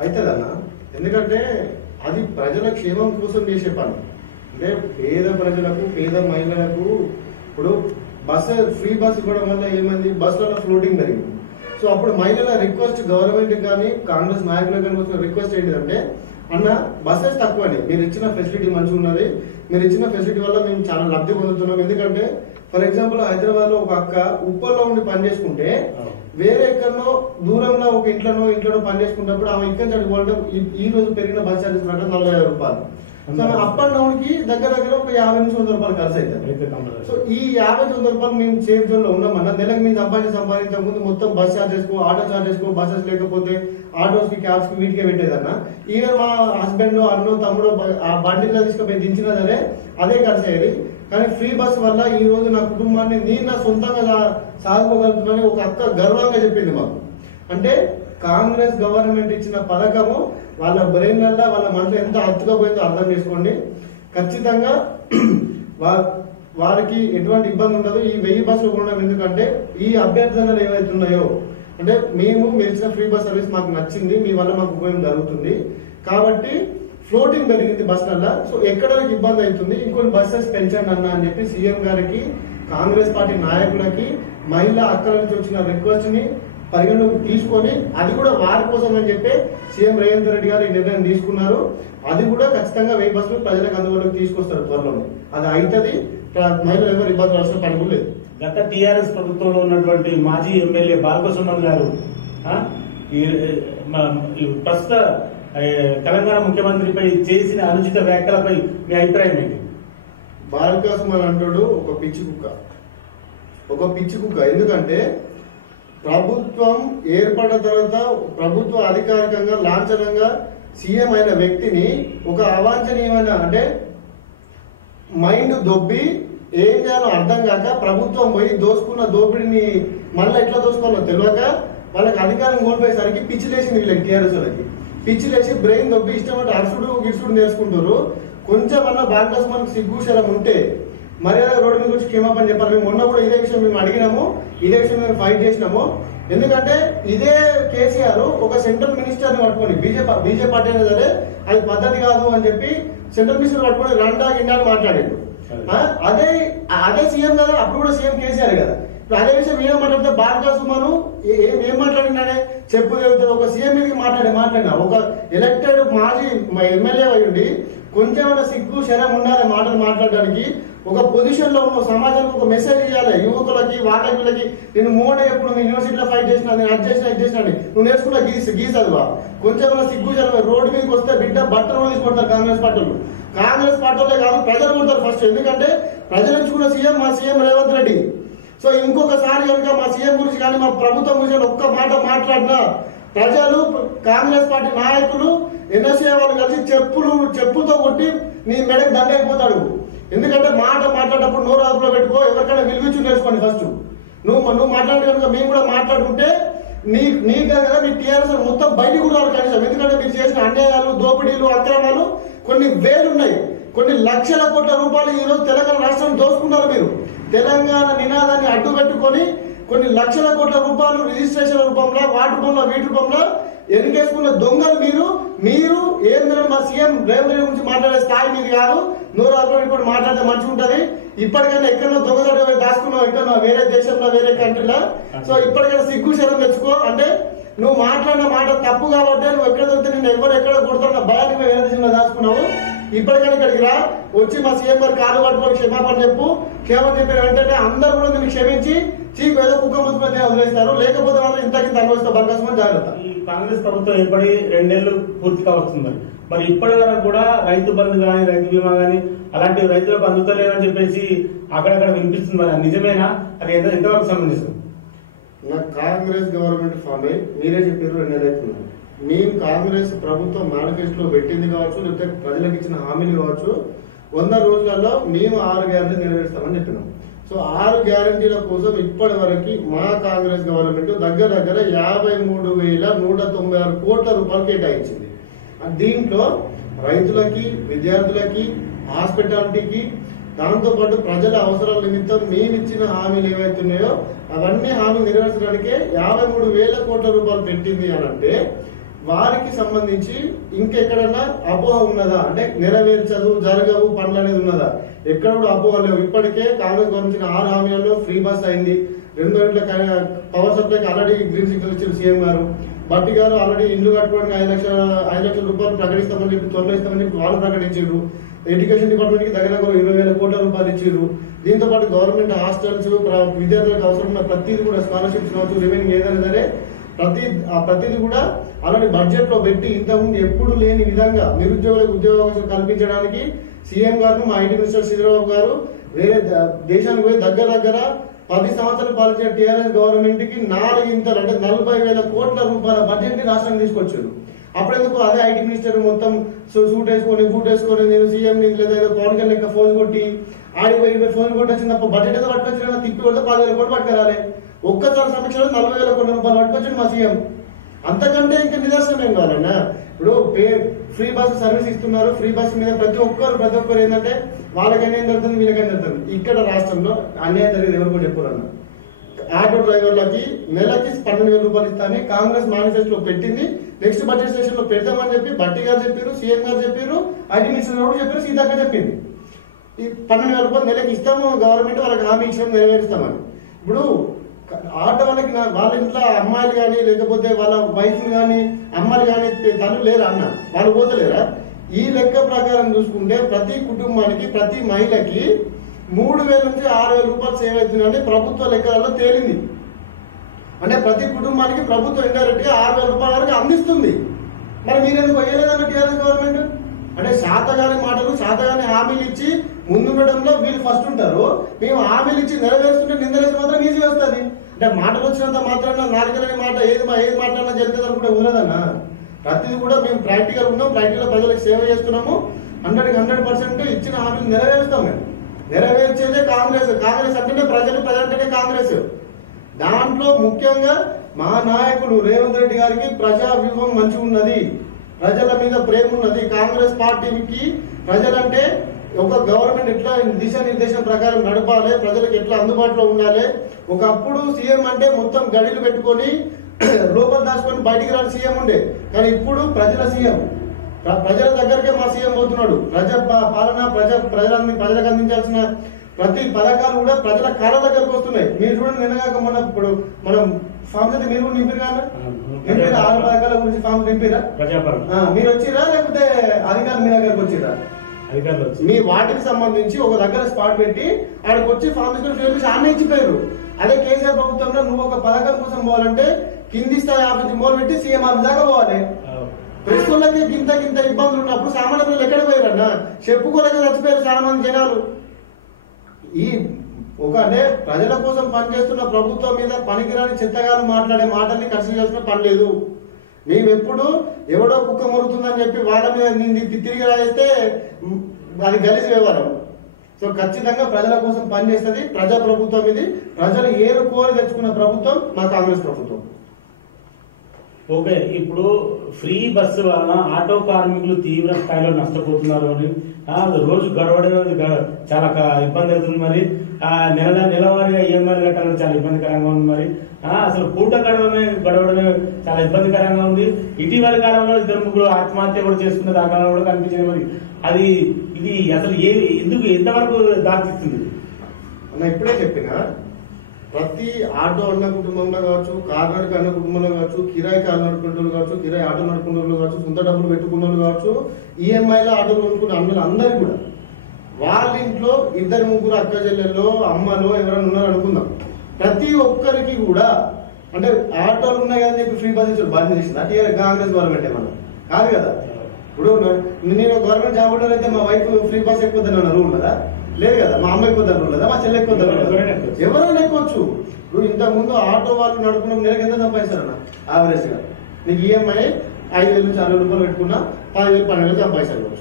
అవుతుందన్నా, ఎందుకంటే అది ప్రజల క్షేమం కోసం చేసే పని. అంటే పేద ప్రజలకు, పేద మహిళలకు ఇప్పుడు ఫ్రీ బస్సు ఇవ్వడం వల్ల ఏమైంది, బస్సులలో ఫ్లోటింగ్ జరిగింది. సో అప్పుడు మహిళల రిక్వెస్ట్ గవర్నమెంట్ కానీ కాంగ్రెస్ నాయకులకు కానీ వచ్చిన రిక్వెస్ట్ ఏంటంటే, అన్న బస్సెస్ తక్కువని, మీరు ఇచ్చిన ఫెసిలిటీ మంచిగా ఉన్నది, మీరు ఇచ్చిన ఫెసిలిటీ వల్ల మేము చాలా లబ్ధి పొందుతున్నాం. ఎందుకంటే ఫర్ ఎగ్జాంపుల్ హైదరాబాద్ లో ఒక అక్క ఉప్పల్లో ఉండి పని చేసుకుంటే వేరే ఎక్కడనో దూరంలో ఒక ఇంట్లోనో పని చేసుకున్నప్పుడు ఆమె ఇక్కడి నుంచి అడుగుకోవడం ఈ రోజు పెరిగిన బస్ ఛార్జెస్ ప్రకారం 40,000 రూపాయలు. సో అప్ అండ్ డౌన్ కి దగ్గర ఒక 50 నుంచి 100 రూపాయలు ఖర్చు అవుతుంది. సో ఈ 50-100 రూపాయలు మేము సేఫ్ జోన్ లో ఉన్నామన్నా. నెలకు మేము సంపాదించక ముందు మొత్తం బస్ ఛార్జెస్ కు, ఆటో ఛార్జెస్ కు, బస్సెస్ లేకపోతే ఆటోస్ కి, క్యాబ్స్ కి, వీటికే పెట్టేదన్నా. ఈవెన్ మా హస్బెండ్, అన్నో, తమ్ముడు ఆ బండిలో తీసుకుపోయి దించినా సరే అదే ఖర్చు అయ్యేది. కానీ ఫ్రీ బస్ వల్ల ఈ రోజు నా కుటుంబాన్ని నేను నా సొంతంగా సాధుకోగలుగుతున్నానని ఒక అక్క గర్వంగా చెప్పింది మాకు. అంటే కాంగ్రెస్ గవర్నమెంట్ ఇచ్చిన పథకము వాళ్ళ బ్రెయిన్లలో, వాళ్ళ మనసులో ఎంత అత్తుగా పోయిందో అర్థం చేసుకోండి. ఖచ్చితంగా వారికి ఎటువంటి ఇబ్బంది ఉండదు ఈ 1000 బస్సులు కొనడం. ఎందుకంటే ఈ అభ్యర్థనలు ఏవైతున్నాయో అంటే మీరు ఇచ్చిన ఫ్రీ బస్ సర్వీస్ మాకు నచ్చింది, మీ వల్ల మాకు ఉపయోగం జరుగుతుంది కాబట్టి ఫ్లోటింగ్ పెరిగింది బస్సులలో. సో ఎక్కడ ఇబ్బంది అవుతుంది, ఇంకొన్ని బస్సెస్ పెంచండి అన్న అని చెప్పి సీఎం గారికి, కాంగ్రెస్ పార్టీ నాయకులకి, మహిళా అక్కల నుంచి వచ్చిన రిక్వెస్ట్ ని పరిగణలోకి తీసుకొని అది కూడా వారి కోసం అని చెప్పి సీఎం రేవంత్ రెడ్డి గారు ఈ నిర్ణయం తీసుకున్నారు. అది కూడా ఖచ్చితంగా 1000 బస్సులు ప్రజలకు అందుబాటులోకి తీసుకొస్తారు త్వరలోనే. అది అవుతుంది, మహిళలు ఎవరు ఇబ్బంది పడాల్సిన పని కూడా లేదు. గత టీఆర్ఎస్ ప్రభుత్వంలో ఉన్నటువంటి మాజీ ఎమ్మెల్యే బాలకృష్ణ గారు ప్రస్తుత తెలంగాణ ముఖ్యమంత్రిపై చేసిన అనుచిత వ్యాఖ్యలపై మీ అభిప్రాయం ఏంటి? బాలకృష్ణ అంటాడు ఒక పిచ్చి కుక్క. ఎందుకంటే ప్రభుత్వం ఏర్పడిన తర్వాత ప్రభుత్వ అధికారికంగా లాంఛనంగా సీఎం అయిన వ్యక్తిని ఒక అవాంఛనీయమైన అంటే మైండ్ దొబ్బి ఏం చేయాలో అర్థం కాక ప్రభుత్వం పోయి దోసుకున్న దోపిడిని మళ్ళీ ఎట్లా దోసుకోవాలో తెలియక వాళ్ళకి అధికారం కోల్పోయేసరికి పిచ్చి లేసింది వీళ్ళకి టీఆర్ఎస్ వాళ్ళకి. పిచ్చి లేచి బ్రెయిన్ దొబ్బి ఇష్టం అరుసుడు గిరుసుడు నేర్చుకుంటారు. కొంచెం అన్న బాగా మనకు సిగ్గు శరం ఉంటే మర్యాద రోడ్డు మీద గురించి క్షమాపణ చెప్పాలి. మేము మొన్న కూడా ఇదే విషయం మేము అడిగినాము, ఇదే విషయం మేము ఫైట్ చేసినాము. ఎందుకంటే ఇదే కేసీఆర్ ఒక సెంట్రల్ మినిస్టర్ ని పట్టుకొని బీజేపీ పార్టీ అయినా సరే అది పద్ధతి కాదు అని చెప్పి సెంట్రల్ మినిస్టర్ పట్టుకొని రండా గిండా అని మాట్లాడాడు. అదే సీఎం కదా, అప్పుడు కూడా సీఎం కేసీఆర్ కదా. ఇప్పుడు అదే విషయం ఏం మాట్లాడితే బాగా సుమాను ఏం మాట్లాడినాడే చెప్పు చెబుతుంది. ఒక సీఎం మీదకి మాట్లాడినా ఒక ఎలక్టెడ్ మాజీ ఎమ్మెల్యే అయ్యుండి కొంచెం సిగ్గు శరం ఉండాలి మాటలు మాట్లాడడానికి. ఒక పొజిషన్ లో ఉన్న సమాజానికి ఒక మెసేజ్ ఇవ్వాలి యువకులకి వాళ్ళకి. నేను మోడీ ఎప్పుడు యూనివర్సిటీలో ఫైట్ చేసినా, నేను అది చేసినా ఇది చేసినా నువ్వు నేర్చుకున్నా గీసదువా కొంచెం సిగ్గు శరం. రోడ్డు మీదకి వస్తే బిడ్డ బట్టలు తీసుకుంటారు కాంగ్రెస్ పార్టీలు. కాంగ్రెస్ పార్టీలే కాదు ప్రజలు ఉంటారు ఫస్ట్. ఎందుకంటే ప్రజలు ఎంచుకున్న సీఎం మా సీఎం రేవంత్ రెడ్డి. సో ఇంకొకసారి కనుక మా సీఎం గురించి కానీ మా ప్రభుత్వం గురించి ఒక్క మాట మాట్లాడినా ప్రజలు కాంగ్రెస్ పార్టీ నాయకులు ఎన్ఎస్ఏ వాళ్ళు కలిసి చెప్పులతో కొట్టి నీ మెడకు దండైపోతాడు. ఎందుకంటే మాట మాట్లాడేటప్పుడు నోరు అదుపులో పెట్టుకో, ఎవరికైనా విలువించు నేర్చుకోండి ఫస్ట్. నువ్వు మాట్లాడే కనుక మేము కూడా మాట్లాడుకుంటే నీ కదా మీ టీఆర్ఎస్ మొత్తం బయటికి కూడా కనీసం. ఎందుకంటే మీరు చేసిన అన్యాయాలు దోపిడీలు అక్రమాలు కొన్ని వేలున్నాయి. కొన్ని లక్షల కోట్ల రూపాయలు ఈ రోజు తెలంగాణ రాష్ట్రాన్ని దోచుకున్నారు మీరు. తెలంగాణ నినాదాన్ని అడ్డు పెట్టుకొని కొన్ని లక్షల కోట్ల రూపాయలు రిజిస్ట్రేషన్ రూపంలో వాటి రూపంలో వీటి రూపంలో ఎన్నికేసుకున్న దొంగలు మీరు ఏంటంటే మా సీఎం రేవంత్ రెడ్డి గురించి మాట్లాడే స్థాయి మీది కాదు. నూరు అప్పుడు మాట్లాడితే మంచిగా ఉంటది. ఇప్పటికైనా ఎక్కడో దొంగ దాచుకున్నావు, ఎక్కడో వేరే దేశంలో వేరే కంట్రీలో. సో ఇప్పటికైనా సిగ్గు శరం తెచ్చుకో. అంటే నువ్వు మాట్లాడిన మాట తప్పు కాబట్టి నువ్వు ఎక్కడ దొరికితే నిన్ను ఎవరు ఎక్కడ కొడుతున్న భయాన్ని వేరే దేశంలో దాచుకున్నావు. ఇప్పటికైనా ఇక్కడికి రా, వచ్చి మా సీఎం గారు కాలు పట్టుకొని క్షమాపణ చెప్పు. క్షమాపణ చెప్పిన వెంటనే అందరూ కూడా నిన్ను క్షమించి చీఫ్ ఏదో కుక్క ముసుకొని వదిలేస్తారు. లేకపోతే వాళ్ళు ఇంతకింత అనుభవిస్తారు. బంగాసం జాగ్రత్త. ఈ కాంగ్రెస్ ప్రభుత్వం ఏర్పడి 2 నెలలు పూర్తిగా వస్తుంది. మరి ఇప్పటి వరకు కూడా రైతు బంధు కానీ రైతు బీమా కానీ అలాంటి రైతులకు అందుతలేదని చెప్పేసి అక్కడక్కడ వినిపిస్తుంది. మరి నిజమేనా? అది ఎంతవరకు సంబంధిస్తుంది? నాకు కాంగ్రెస్ గవర్నమెంట్ ఫామ్ అయ్యి మీరే చెప్పారు 2 నెలలు అవుతున్నాను. మేము కాంగ్రెస్ ప్రభుత్వం మేనిఫెస్టోలో పెట్టింది కావచ్చు, లేకపోతే ప్రజలకు ఇచ్చిన హామీలు కావచ్చు, 100 రోజులలో మేము 6 గ్యారెంటీలు నెరవేరుస్తామని చెప్పినాం. సో 6 గ్యారెంటీల కోసం ఇప్పటి వరకు మా కాంగ్రెస్ గవర్నమెంట్ దగ్గర 53,196 కోట్ల రూపాయలు కేటాయించింది. దీంట్లో రైతులకి, విద్యార్థులకి, హాస్పిటాలిటీకి, దాంతో పాటు ప్రజల అవసరాల నిమిత్తం మేమిచ్చిన హామీలు ఏవైతున్నాయో అవన్నీ హామీలు నెరవేర్చడానికే 53,000 కోట్ల రూపాయలు పెట్టింది అని అంటే వారికి సంబంధించి ఇంకెక్కడన్నా అపోహ ఉన్నదా? అంటే నెరవేర్చదు, జరగవు పనులు అనేది ఉన్నదా? ఎక్కడ కూడా అపోహ లేవు. ఇప్పటికే కాంగ్రెస్ గవర్నమెంట్ 6 హామీలలో ఫ్రీ బస్ అయింది. 2 గంటల పవర్ సప్లైకి ఆల్రెడీ గ్రీన్ సిగ్నల్ ఇచ్చారు సీఎం గారు. బట్టి గారు ఆల్రెడీ ఇండ్లు కట్టుకోవడానికి 5 లక్షల రూపాయలు ప్రకటిస్తామని చెప్పి, త్వరలో ఇస్తామని చెప్పి వాళ్ళు ప్రకటించారు. ఎడ్యుకేషన్ డిపార్ట్మెంట్ కి దగ్గర 20,000 కోట్ల రూపాయలు ఇచ్చారు. దీంతో పాటు గవర్నమెంట్ హాస్టల్స్, విద్యార్థులకు అవసరం ఉన్న ప్రతిదీ కూడా స్కాలర్షిప్స్ కావచ్చు, రిమైనింగ్ ఏదైనా సరే ప్రతిదీ కూడా ఆల్రెడీ బడ్జెట్ లో పెట్టి ఇంతకుముందు ఎప్పుడు లేని విధంగా నిరుద్యోగులకు ఉద్యోగావకాశాలు కల్పించడానికి సీఎం గారు, మా ఐటీ మినిస్టర్ శ్రీధరబాబు గారు వేరే దేశానికి పోయి దగ్గర 10 సంవత్సరాలు పాలించిన టీఆర్ఎస్ గవర్నమెంట్ కి 4 ఇంతలు అంటే 40,000 కోట్ల రూపాయల బడ్జెట్ ని రాష్ట్రానికి తీసుకొచ్చారు. అప్పుడెందుకు అదే ఐటీ మినిస్టర్ మొత్తం సూట్ వేసుకొని బూట్ వేసుకొని నేను సీఎం లేదా పవన్ కళ్యాణ్ లెక్క ఫోన్ కొట్టి ఆడిపోయి ఫోన్ కొట్టొచ్చింది తప్ప బడ్జెట్ ఏదో పట్టుకొచ్చిన తిప్పి కొడితే 10,000 కోట్లు పట్టుకురాలి. ఒక్కసారి సమీక్షలో 40,000 కోట్ల రూపాయలు పట్టుకొచ్చింది మా సీఎం. అంతకంటే ఇంకా నిదర్శనం ఏం కావాలన్నా? ఇప్పుడు ఫ్రీ బస్ సర్వీస్ ఇస్తున్నారు. ఫ్రీ బస్ మీద ప్రతి ఒక్కరు ఏంటంటే వాళ్ళకైనా ఏం జరుగుతుంది, వీళ్ళకైనా జరుగుతుంది. ఇక్కడ రాష్ట్రంలో అన్యాయం జరిగేది ఎవరు కూడా చెప్పారన్న. ఆటో డ్రైవర్లకి నెలకి 12,000 రూపాయలు ఇస్తామని కాంగ్రెస్ మేనిఫెస్టోలో పెట్టింది. నెక్స్ట్ బడ్జెట్ సెషన్ లో పెడతామని చెప్పి బట్టి గారు చెప్పారు, సీఎం గారు చెప్పారు, ఐటీ మినిస్టర్ గారు చెప్పారు, సీతక్క చెప్పింది. ఈ 12,000 రూపాయలు నెలకి ఇస్తాము, గవర్నమెంట్ వాళ్ళకి హామీ ఇచ్చాము, నెరవేరుస్తామని. ఇప్పుడు ఆటో వాళ్ళకి వాళ్ళ ఇంట్లో అమ్మాయిలు కానీ లేకపోతే వాళ్ళ వైఫ్ కానీ అమ్మాయిలు కానీ తను లేరా అన్న, వాళ్ళు పోతలేరా? ఈ లెక్క ప్రకారం చూసుకుంటే ప్రతి కుటుంబానికి, ప్రతి మహిళకి 3,000 నుంచి 6,000 రూపాయలు సేవ్ అవుతుందని ప్రభుత్వ లెక్కలలో తేలింది. అంటే ప్రతి కుటుంబానికి ప్రభుత్వం ఇండైరెక్ట్ గా 6,000 రూపాయల వరకు అందిస్తుంది. మరి మీరెందుకు వేయలేదన్న టీఆర్ఎస్ గవర్నమెంట్? అంటే శాతగాని మాటలు, శాతగాని హామీలు ఇచ్చి ముందుండడంలో వీళ్ళు ఫస్ట్ ఉంటారు. మేము హామీలు ఇచ్చి నెరవేరుస్తుంటే నిందలేసి మాత్రం ఈజీ వస్తుంది. అంటే మాటలు వచ్చినంత మాత్రాన నాలుగలని మాట ఏది మాట్లాడినా జరుగుతుంది అనుకుంటే కుదరదన్నా. ప్రతిది కూడా మేము ప్రాక్టికల్ ఉన్నాం, ప్రాక్టికల్ ప్రజలకు సేవ చేస్తున్నాము. 100% ఇచ్చిన హామీలు నెరవేరుస్తాం. మేము నెరవేర్చేదే కాంగ్రెస్. కాంగ్రెస్ అంటేనే ప్రజలు, ప్రజలంటేనే కాంగ్రెస్. దాంట్లో ముఖ్యంగా మా నాయకుడు రేవంత్ రెడ్డి గారికి ప్రజా వ్యూహం మంచిగా ఉన్నది, ప్రజల మీద ప్రేమ ఉన్నది. కాంగ్రెస్ పార్టీకి ప్రజలంటే ఒక గవర్నమెంట్ ఎట్లా దిశానిర్దేశం ప్రకారం నడపాలి, ప్రజలకు ఎట్లా అందుబాటులో ఉండాలి. ఒకప్పుడు సీఎం అంటే మొత్తం గడిలు పెట్టుకొని లోపల దాచుకొని బయటికి రాని సీఎం ఉండే, కానీ ఇప్పుడు ప్రజల సీఎం, ప్రజల దగ్గరకే మా సీఎం అవుతున్నాడు. పాలన ప్రజలకు అందించాల్సిన ప్రతి పథకాలు కూడా ప్రజల కాళ్ళ దగ్గరకు వస్తున్నాయి. మీరు చూడండి, నిన్నగాక మొన్న ఇప్పుడు మనం ఫామ్స్ అయితే మీరు కూడా నింపిరు కదా, నింపిరా 6 పథకాల గురించి ఫామ్స్ నింపిరా? మీరు వచ్చిరా లేకపోతే అధికారులు మీ దగ్గరకు వచ్చిరా? మీ వాటికి సంబంధించి ఒక దగ్గర స్పాట్ పెట్టి ఆడికి వచ్చి ఫామ్ తీసుకొని ఆమె ఇచ్చిపోయారు. అదే కేసీఆర్ ప్రభుత్వంలో నువ్వు ఒక పథకం కోసం పోవాలంటే కింది స్థాయి ఆఫీస్ మొదలు పెట్టి సీఎం ఆఫీస్ దాకా పోవాలి. ప్రెస్ వాళ్ళకి గింత ఇబ్బందులు ఉన్నప్పుడు సామాన్య ప్రజలు ఎక్కడ పోయారన్నా? చెప్పుకోలేక చచ్చిపోయారు చాలా మంది జనాలు. ఈ అంటే ప్రజల కోసం పనిచేస్తున్న ప్రభుత్వం మీద పనికిరాని చెత్తగాలు మాట్లాడే మాటల్ని కన్సిడర్ చేసిన పని లేదు. మేమెప్పుడు ఎవడో కుక్క మొరుగుతుందని చెప్పి వాళ్ళ మీద తిరిగి రాయిస్తే అది గలీజ్ వ్యవహారం. సో ఖచ్చితంగా ప్రజల కోసం పనిచేస్తుంది ప్రజా ప్రభుత్వం. ఇది ప్రజలు కోరి తెచ్చుకున్న ప్రభుత్వం మా కాంగ్రెస్ ప్రభుత్వం. ఓకే, ఇప్పుడు ఫ్రీ బస్సు వలన ఆటో కార్మికులు తీవ్ర స్థాయిలో నష్టపోతున్నారు అని రోజు గడవడం చాలా ఇబ్బంది అవుతుంది. మరి నెలవారీగా ఈఎంఐలు కట్టాలని చాలా ఇబ్బందికరంగా ఉంది. మరి అసలు పూట గడవడమే చాలా ఇబ్బందికరంగా ఉంది. ఇటీవల కాలంలో 2-3 ఆత్మహత్య కూడా చేసుకున్న దాఖలా కూడా కనిపించింది. మరి ఇది అసలు ఎందుకు ఎంతవరకు దారితీస్తుంది అన్న? ఇప్పుడే చెప్పిన ప్రతి ఆటో అన్న కుటుంబంలో కావచ్చు, కార్ నడిపి అన్న కుటుంబంలో కావచ్చు, కిరాయి కారు నడుపుకుంటూ కావచ్చు, కిరాయి ఆటో నడుపుకుంటూ కావచ్చు, సొంత డబ్బులు పెట్టుకున్న కావచ్చు, ఈఎంఐలో ఆటోలు కొనుక్కున్న అన్నలు అందరూ కూడా వాళ్ళ ఇంట్లో 2-3 అక్క చెల్లెల్లో అమ్మలో ఎవరైనా ఉన్నారో అనుకుందాం. ప్రతి ఒక్కరికి కూడా అంటే ఆటోలు ఉన్నాయి కదా చెప్పి ఫ్రీ బస్ ఇచ్చారు. బాధ్యత చేసింది అంటే కాంగ్రెస్ గవర్నమెంట్ ఏమన్నా కాదు కదా. ఇప్పుడు నేను గవర్నమెంట్ జాబ్ హోల్డర్ అయితే మా వైఫ్ ఫ్రీ బస్ ఎక్కువద్దని రూల్ కదా, లేదు కదా. మా అమ్మ ఎక్కువద్దని రూల్ కదా, మా చెల్లె ఎక్కువద్దని ఎవరైనా ఎక్కువచ్చు. ఇప్పుడు ఇంతకుముందు ఆటో వాళ్ళు నడుపుకున్న నెలకు ఎంత సంపాదిస్తారన్న? యావరేజ్ గా నీకు ఈఎంఐ 5,000 నుంచి 60,000 రూపాయలు పెట్టుకున్నా 10,000 12,000 సంపాదిస్తారు.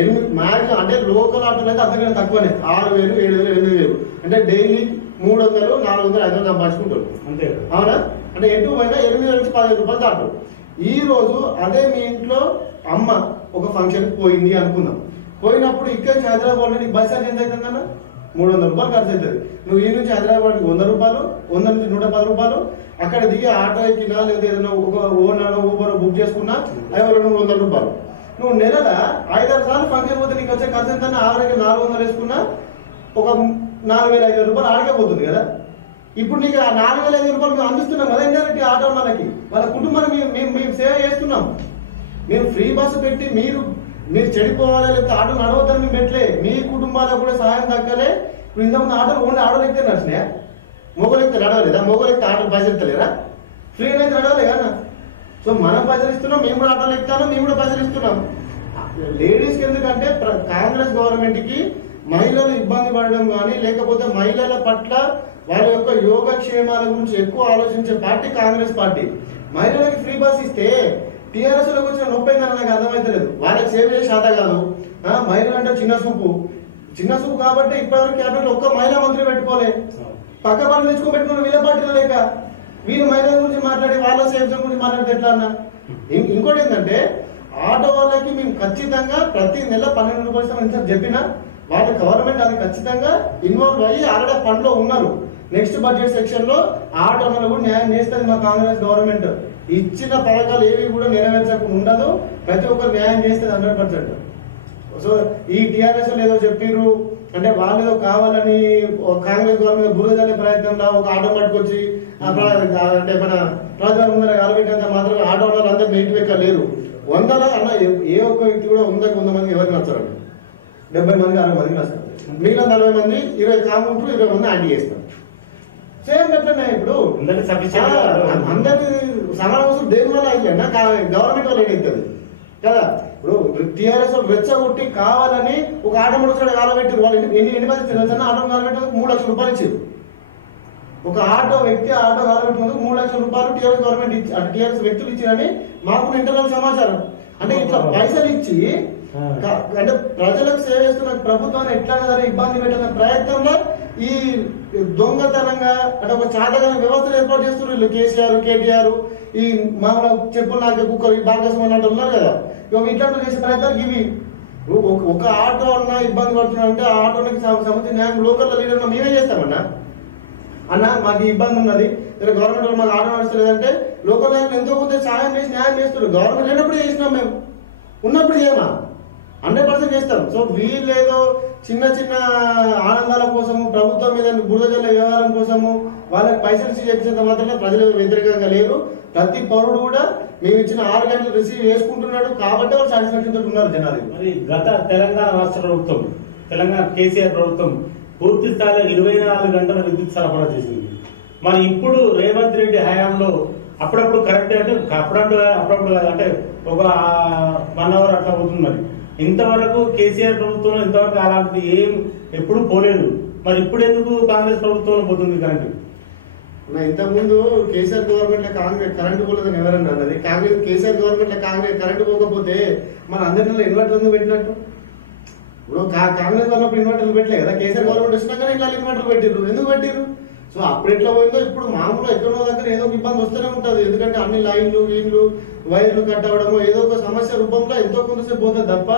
8 మ్యాక్స్ అంటే లోకల్ ఆటోలు అయితే అంతకన్నా తక్కువనే 6,000 7,000 8,000 అంటే డైలీ 300 400 500 సంపాదించుకుంటారు అంతే. అవునా? అంటే ఎటు పోయినా 8,000 నుంచి 10,000 రూపాయలు దాటు. ఈ రోజు అదే మీ ఇంట్లో అమ్మ ఒక ఫంక్షన్ పోయింది అనుకుందాం. పోయినప్పుడు ఇక్కడ నుంచి హైదరాబాద్ నీకు బస్ ఛార్జ్ ఎంత అవుతుందన్నా? 300 రూపాయలు ఖర్చు అవుతుంది. నువ్వు ఈ నుంచి హైదరాబాద్కి 100 రూపాయలు, 100 నుంచి 110 రూపాయలు. అక్కడ దిగి ఆటో ఎక్కినా లేదా ఏదైనా ఒక ఓనర్ ఊబర్ బుక్ చేసుకున్నా 200 రూపాయలు. నువ్వు నెలల 5-6 సార్లు ఫంక్షన్ పోతే నీకు వచ్చే ఖర్చు ఎంత? ఆవిడకి 400 వేసుకున్నా ఒక 4,500 రూపాయలు ఆడికే పోతుంది కదా. ఇప్పుడు నీకు ఆ 4,500 రూపాయలు మేము అందిస్తున్నాం కదా ఇండైరెక్ట్ ఆటో వాళ్ళకి, వాళ్ళ కుటుంబాన్ని మేము సేవ చేస్తున్నాం. మేము ఫ్రీ బస్సు పెట్టి మీరు చెడిపోవాలి లేకపోతే ఆటో నడవద్దని మేము పెట్టలే. మీ కుటుంబాలకు కూడా సహాయం దక్కలే. ఇప్పుడు ఇంతకుముందు ఆటోలు ఓన్లీ ఆటోలు ఎక్కితే నడిచినాయా? మొగలు ఎక్కితే నడవలేదా? మొగలు ఎక్కితే ఆటోలు పైసలు ఎత్తలేరా? ఫ్రీ అయితే నడవలే కదా. సో మనం పైసలు ఇస్తున్నాం, మేము కూడా ఆటోలు ఎక్కుతాను, మేము కూడా పైసలు ఇస్తున్నాం. లేడీస్కి ఎందుకంటే కాంగ్రెస్ గవర్నమెంట్ కి మహిళలు ఇబ్బంది పడడం కానీ లేకపోతే మహిళల పట్ల వారి యొక్క యోగక్షేమాల గురించి ఎక్కువ ఆలోచించే పార్టీ కాంగ్రెస్ పార్టీ. మహిళలకి ఫ్రీ బస్ ఇస్తే టీఆర్ఎస్ లోకి వచ్చిన నొప్పి ఏందని నాకు అర్థమైతలేదు. వాళ్ళకి సేవ చేసే శాత కాదు. మహిళలు అంటే చిన్న చూపు కాబట్టి ఇప్పటివరకు క్యాబినెట్ ఒక్క మహిళా మంత్రి పెట్టుకోలే. పక్క పనులు తెచ్చుకో పెట్టుకున్న వీళ్ళ పార్టీలో లేక వీళ్ళు మహిళల గురించి మాట్లాడి వాళ్ళ సేవ గురించి మాట్లాడితే ఎట్లా అన్న? ఇంకోటి ఏంటంటే ఆటో వాళ్ళకి మేము ఖచ్చితంగా ప్రతి నెల 12 రూపాయలు చెప్పినా వాళ్ళ గవర్నమెంట్ అది ఖచ్చితంగా ఇన్వాల్వ్ అయ్యి ఆల్రెడీ పనిలో ఉన్నారు. నెక్స్ట్ బడ్జెట్ సెక్షన్ లో ఆటోలను కూడా న్యాయం చేస్తుంది మా కాంగ్రెస్ గవర్నమెంట్. ఇచ్చిన పథకాలు ఏవి కూడా నెరవేర్చకుండా ఉండదు, ప్రతి ఒక్కరు న్యాయం చేస్తుంది 100%. సో ఈ టీఆర్ఎస్ ఏదో చెప్పిర్రు అంటే వాళ్ళు ఏదో కావాలని కాంగ్రెస్ గవర్నమెంట్ బురదలే ప్రయత్నంలో ఒక ఆటో పట్టుకొచ్చి అంటే మన ప్రజల ముందర ఆలోచించేంత మాత్రం ఆటో వాళ్ళు అందరూ నెగిటివ్ ఎక్కడ లేరు. 100 అన్న ఏ ఒక్క వ్యక్తి కూడా 100 మందికి ఎవరికి నచ్చారండి? 70 మందికి 60 మందికి నచ్చారు. మిగిలిన 40 మంది 20 కాముంటారు, 20 మంది యాంటీ చేస్తారు. సేమ్ ఎట్లనే ఇప్పుడు అందరి సమాన వస్తువు దేని వల్ల అయ్యా గవర్నమెంట్ వల్ల ఏదైతుంది కదా. ఇప్పుడు టీఆర్ఎస్ రెచ్చగొట్టి కావాలని ఒక ఆటో మోటార్ కాలబెట్టారు. వాళ్ళు ఎన్ని పరిస్థితులు తెలుసా? ఆటో కాలబెట్టారు 3 లక్షల రూపాయలు ఇచ్చారు. ఒక ఆటో వ్యక్తి ఆటో కాలబెట్టుకుందుకు 3 లక్షల రూపాయలు టీఆర్ఎస్ గవర్నమెంట్ టీఆర్ఎస్ వ్యక్తులు ఇచ్చారని మాకు ఇంటర్నల్ సమాచారం. అంటే ఇట్లా పైసలు ఇచ్చి అంటే ప్రజలకు సేవ చేస్తున్న ప్రభుత్వాన్ని ఎట్లా ఇబ్బంది పెట్టిన ప్రయత్నంలో ఈ దొంగతనంగా అంటే ఒక చాతగాన వ్యవస్థను ఏర్పాటు చేస్తున్నారు వీళ్ళు. కేసీఆర్, కేటీఆర్, ఈ మామూలు చెప్పులు నాకే కుక్కర్, ఈ భాగస్వామి అంటే ఉన్నారు కదా, ఇక ఇట్లాంటి చేసే ప్రయత్నాలు ఇవి. ఒక ఆటో అన్నా ఇబ్బంది పడుతున్నా అంటే ఆ ఆటోకి సంబంధించిన న్యాయం లోకల్ లీడర్ మేమే చేస్తామన్నా. అన్న మాకు ఇబ్బంది ఉన్నది, గవర్నమెంట్ మాకు ఆటో నడుస్తలేదంటే లోకల్ నాయకులు ఎంతో కొంత సాయం చేసి న్యాయం చేస్తున్నారు. గవర్నమెంట్ లేనప్పుడు చేసినాం, మేము ఉన్నప్పుడు చేయమా 100% చేస్తాం. సో వీళ్ళేదో చిన్న చిన్న ఆనందాల కోసము, ప్రభుత్వం మీద బురద జల్ల వ్యవహారం కోసము వాళ్ళకి పైసలు ఇచ్చి చేసేంత మాత్రమే ప్రజలు వ్యతిరేకంగా లేరు. ప్రతి పౌరుడు కూడా మేము ఇచ్చిన 6 గంటలు రిసీవ్ చేసుకుంటున్నాడు కాబట్టి వాళ్ళు సాటిస్ఫాక్షన్ తోటి ఉన్నారు జనాలు. మరి గత తెలంగాణ రాష్ట్ర ప్రభుత్వం, తెలంగాణ కేసీఆర్ ప్రభుత్వం పూర్తి స్థాయిలో 24 గంటల విద్యుత్ సరఫరా చేసింది. మరి ఇప్పుడు రేవంత్ రెడ్డి హయాంలో అప్పుడప్పుడు కరెక్ట్ అంటే అప్పుడప్పుడు అంటే ఒక 1 అవర్ అట్లా అవుతుంది. మరి ఇంతవరకు కేసీఆర్ ప్రభుత్వంలో ఇంతవరకు అలాంటి ఏం ఎప్పుడు పోలేదు. మరి ఇప్పుడు ఎందుకు కాంగ్రెస్ ప్రభుత్వంలో పోతుంది కరెంట్? ఇంతకుముందు కేసీఆర్ గవర్నమెంట్ లో కాంగ్రెస్ కరెంట్ పోలేదని ఎవరన్నా అన్నది? కేసీఆర్ గవర్నమెంట్ లో కాంగ్రెస్ కరెంట్ పోకపోతే మన అందరిలో ఇన్వర్టర్ ఎందుకు పెట్టినట్టు? ఇప్పుడు కాంగ్రెస్ ఉన్నప్పుడు ఇన్వర్టర్లు పెట్టలే కదా, కేసీఆర్ గవర్నమెంట్ వచ్చినాక ఇట్లా ఇన్వర్టర్లు పెట్టిర్రు. ఎందుకు పెట్టిర్రు? సో అప్పుడు ఎట్లా పోయిందో ఇప్పుడు మామూలుగా ఎక్కడో దగ్గర ఏదో ఒక ఇబ్బంది వస్తూనే ఉంటుంది. ఎందుకంటే అన్ని లైన్లు వీళ్ళు వైర్లు కట్ అవ్వడము ఏదో ఒక సమస్య రూపంలో ఎంతో కొంతసేపు పోతుంది తప్ప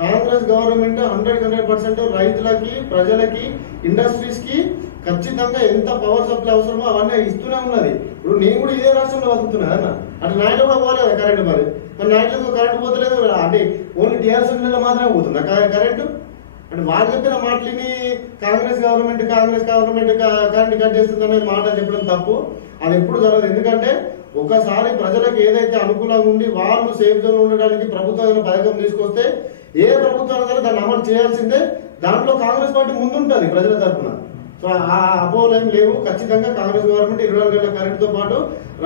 కాంగ్రెస్ గవర్నమెంట్ 100% రైతులకి, ప్రజలకి, ఇండస్ట్రీస్ కి ఖచ్చితంగా ఎంత పవర్ సప్లై అవసరమో అవన్నీ ఇస్తూనే ఉన్నది. ఇప్పుడు నేను కూడా ఇదే రాష్ట్రంలో బతుకుతున్నా అన్న, అటు నాయకులు కూడా పోలేదు కరెంట్. మరి నాయకులకు కరెంట్ పోతలేదు అంటే ఓన్లీ టీఆర్ఎస్ మాత్రమే పోతుందా కరెంటు? అంటే వాళ్ళు చెప్పిన మాటలని కాంగ్రెస్ గవర్నమెంట్ కరెంట్ కట్ చేస్తుందనే మాట చెప్పడం తప్పు. అది ఎప్పుడు జరగదు. ఎందుకంటే ఒకసారి ప్రజలకు ఏదైతే అనుకూలంగా ఉండి వాళ్ళు సేఫ్ జోన్ ఉండడానికి ప్రభుత్వం ఏదైనా పథకం తీసుకొస్తే ఏ ప్రభుత్వం సరే దాన్ని అమలు చేయాల్సిందే. దాంట్లో కాంగ్రెస్ పార్టీ ముందుంటుంది ప్రజల తరఫున. సో ఆ అపోహలు ఏం లేవు. ఖచ్చితంగా కాంగ్రెస్ గవర్నమెంట్ 24 గంటల కరెంట్ తో పాటు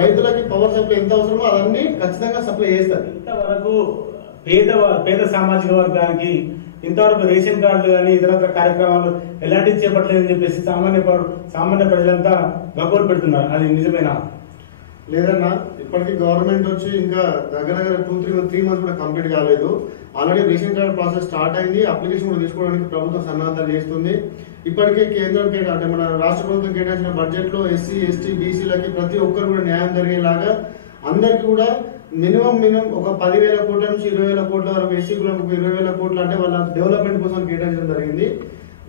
రైతులకి పవర్ సప్లై ఎంత అవసరమో అవన్నీ ఖచ్చితంగా సప్లై చేస్తారు. ఇంతవరకు పేద సామాజిక వర్గానికి ఇంతవరకు రేషన్ కార్డులు కానీ ఇతర కార్యక్రమాలు ఎలాంటివి చేపట్టలేదని చెప్పేసి సామాన్య ప్రజలంతా గగ్గోలు పెడుతున్నారు. అది నిజమేనా? లేదన్నా, ఇప్పటికీ గవర్నమెంట్ వచ్చి ఇంకా దగ్గర 2-3 మంత్స్ కూడా కంప్లీట్ కాలేదు. Already ration card process start అయింది. అప్లికేషన్ కూడా తీసుకోవడానికి ప్రభుత్వం సన్నాహాలు చేస్తుంది. ఇప్పటికే కేంద్రం అంటే మన రాష్ట్ర ప్రభుత్వం కేటాయించిన బడ్జెట్ లో ఎస్సీ, ఎస్టీ, బీసీలకి ప్రతి ఒక్కరు కూడా న్యాయం జరిగేలాగా అందరికి కూడా మినిమం ఒక 10,000 కోట్ల నుంచి 20,000 కోట్ల వరకు, ఎస్సీ కులకు 20,000 కోట్లు అంటే వాళ్ళ డెవలప్మెంట్ కోసం కేటాయించడం జరిగింది.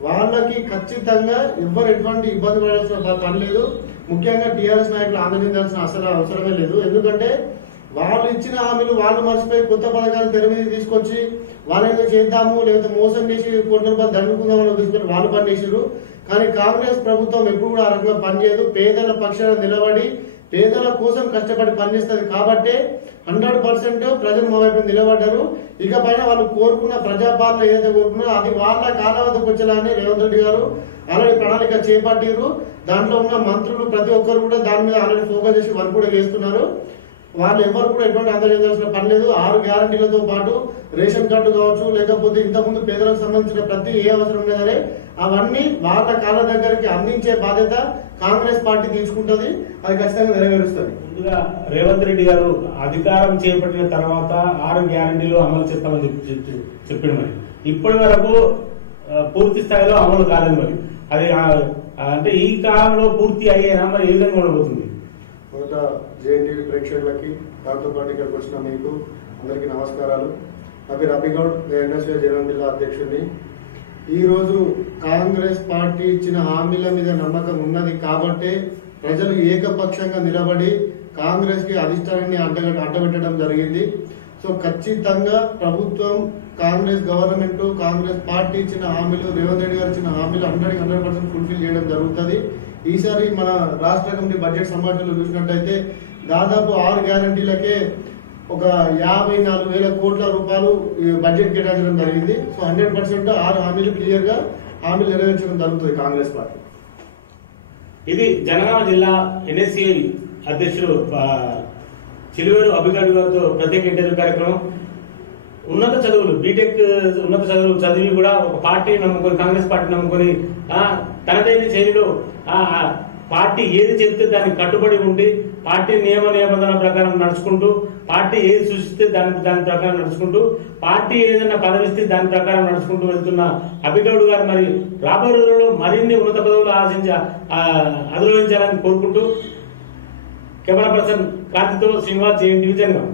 వాళ్ళకి ఖచ్చితంగా ఎవరు ఎటువంటి ఇబ్బంది పడాల్సిన పని లేదు. ముఖ్యంగా టీఆర్ఎస్ నాయకులు ఆందోళించాల్సిన అసలు అవసరమే లేదు. ఎందుకంటే వాళ్ళు ఇచ్చిన హామీలు వాళ్ళు మర్చిపోయి కొత్త పథకాలు తెర మీద తీసుకొచ్చి వాళ్ళేదో చేద్దాము లేకపోతే మోసం చేసి కోట్ల రూపాయలు దండుకుందామని తీసుకొని వాళ్ళు పనిచేసారు. కానీ కాంగ్రెస్ ప్రభుత్వం ఎప్పుడు కూడా ఆ రకంగా పనిచేయదు. పేదల పక్షాన నిలబడి పేదల కోసం కష్టపడి పనిచేస్తుంది కాబట్టి 100% ప్రజలు మా వైపు నిలబడ్డారు. ఇక పైన వాళ్ళు కోరుకున్న ప్రజాపాలన ఏదైతే కోరుకున్నారో అది వాళ్ళ కాలావధికి వచ్చేలానే రేవంత్ రెడ్డి గారు ఆల్రెడీ ప్రణాళిక చేపట్టారు. దాంట్లో ఉన్న మంత్రులు ప్రతి ఒక్కరు కూడా దాని మీద ఆల్రెడీ ఫోకస్ చేసి వర్క్ కూడా చేస్తున్నారు. వాళ్ళు ఎవరు కూడా ఎటువంటి ఆందోళన చేయాల్సిన పని లేదు. 6 గ్యారంటీలతో పాటు రేషన్ కార్డు కావచ్చు, లేకపోతే ఇంతకుముందు పేదలకు సంబంధించిన ప్రతి ఏ అవసరం ఉన్నా సరే అవన్నీ వాళ్ళ కాళ్ళ దగ్గరికి అందించే బాధ్యత కాంగ్రెస్ పార్టీ తీసుకుంటది. అది ఖచ్చితంగా నెరవేరుస్తుంది. ముందుగా రేవంత్ రెడ్డి గారు అధికారం చేపట్టిన తర్వాత 6 గ్యారంటీలు అమలు చేస్తామని చెప్పాడు. మరి ఇప్పటి వరకు పూర్తి స్థాయిలో అమలు కాలేదు. మరి అది అంటే ఈ కాలంలో పూర్తి అయ్యేనా? మరి ఏ విధంగా ఉండబోతుంది? మొదట జేఎన్టీవీ ప్రేక్షకులకి, దాంతో పాటు ఇక్కడికి వచ్చిన మీకు అందరికీ నమస్కారాలు. నా పేరు అభిగౌడ్, ఎన్ఎస్ఏ జనరల్ జిల్లా అధ్యక్షుడిని. ఈ రోజు కాంగ్రెస్ పార్టీ ఇచ్చిన హామీల మీద నమ్మకం ఉన్నది కాబట్టి ప్రజలు ఏకపక్షంగా నిలబడి కాంగ్రెస్ కి అధిష్టానాన్ని అడ్డబెట్టడం జరిగింది. సో ఖచ్చితంగా ప్రభుత్వం, కాంగ్రెస్ గవర్నమెంట్, కాంగ్రెస్ పార్టీ ఇచ్చిన హామీలు, రేవంత్ రెడ్డి గారు ఇచ్చిన హామీలు 100% ఫుల్ఫిల్ చేయడం జరుగుతుంది. ఈసారి మన రాష్ట్ర కమిటీ బడ్జెట్ సమావేశంలో చూసినట్టయితే దాదాపు 6 గ్యారంటీలకే ఒక 54,000 కోట్ల రూపాయలు బడ్జెట్ కేటాయించడం జరిగింది. సో 100% 6 హామీలు క్లియర్ గా హామీలు నెరవేర్చడం జరుగుతుంది కాంగ్రెస్ పార్టీ. ఇది జనగామ జిల్లా ఎన్ఎస్సీ అధ్యక్షుడు చిలువేరు అభిగాడు గారితో ప్రత్యేక ఇంటర్వ్యూ కార్యక్రమం. ఉన్నత చదువులు, బీటెక్ ఉన్నత చదువులు చదివి కూడా ఒక పార్టీ నమ్ముకొని, కాంగ్రెస్ పార్టీ నమ్ముకొని తనదైన శైలిలో పార్టీ ఏది చెప్తే దానికి కట్టుబడి ఉండి పార్టీ నియమ నిబంధనల ప్రకారం నడుచుకుంటూ పార్టీ ఏది సూచిస్తే దాని ప్రకారం నడుచుకుంటూ పార్టీ ఏదైనా పదవిస్తే దాని ప్రకారం నడుచుకుంటూ వెళ్తున్న అభిగౌడ్ గారు మరి రాబోయే రోజుల్లో మరిన్ని ఉన్నత పదవులు అధిరోహించాలని కోరుకుంటూ కెమెరా పర్సన్ కార్తితో శ్రీనివాస్ జేఎన్టీవీ జనగాం.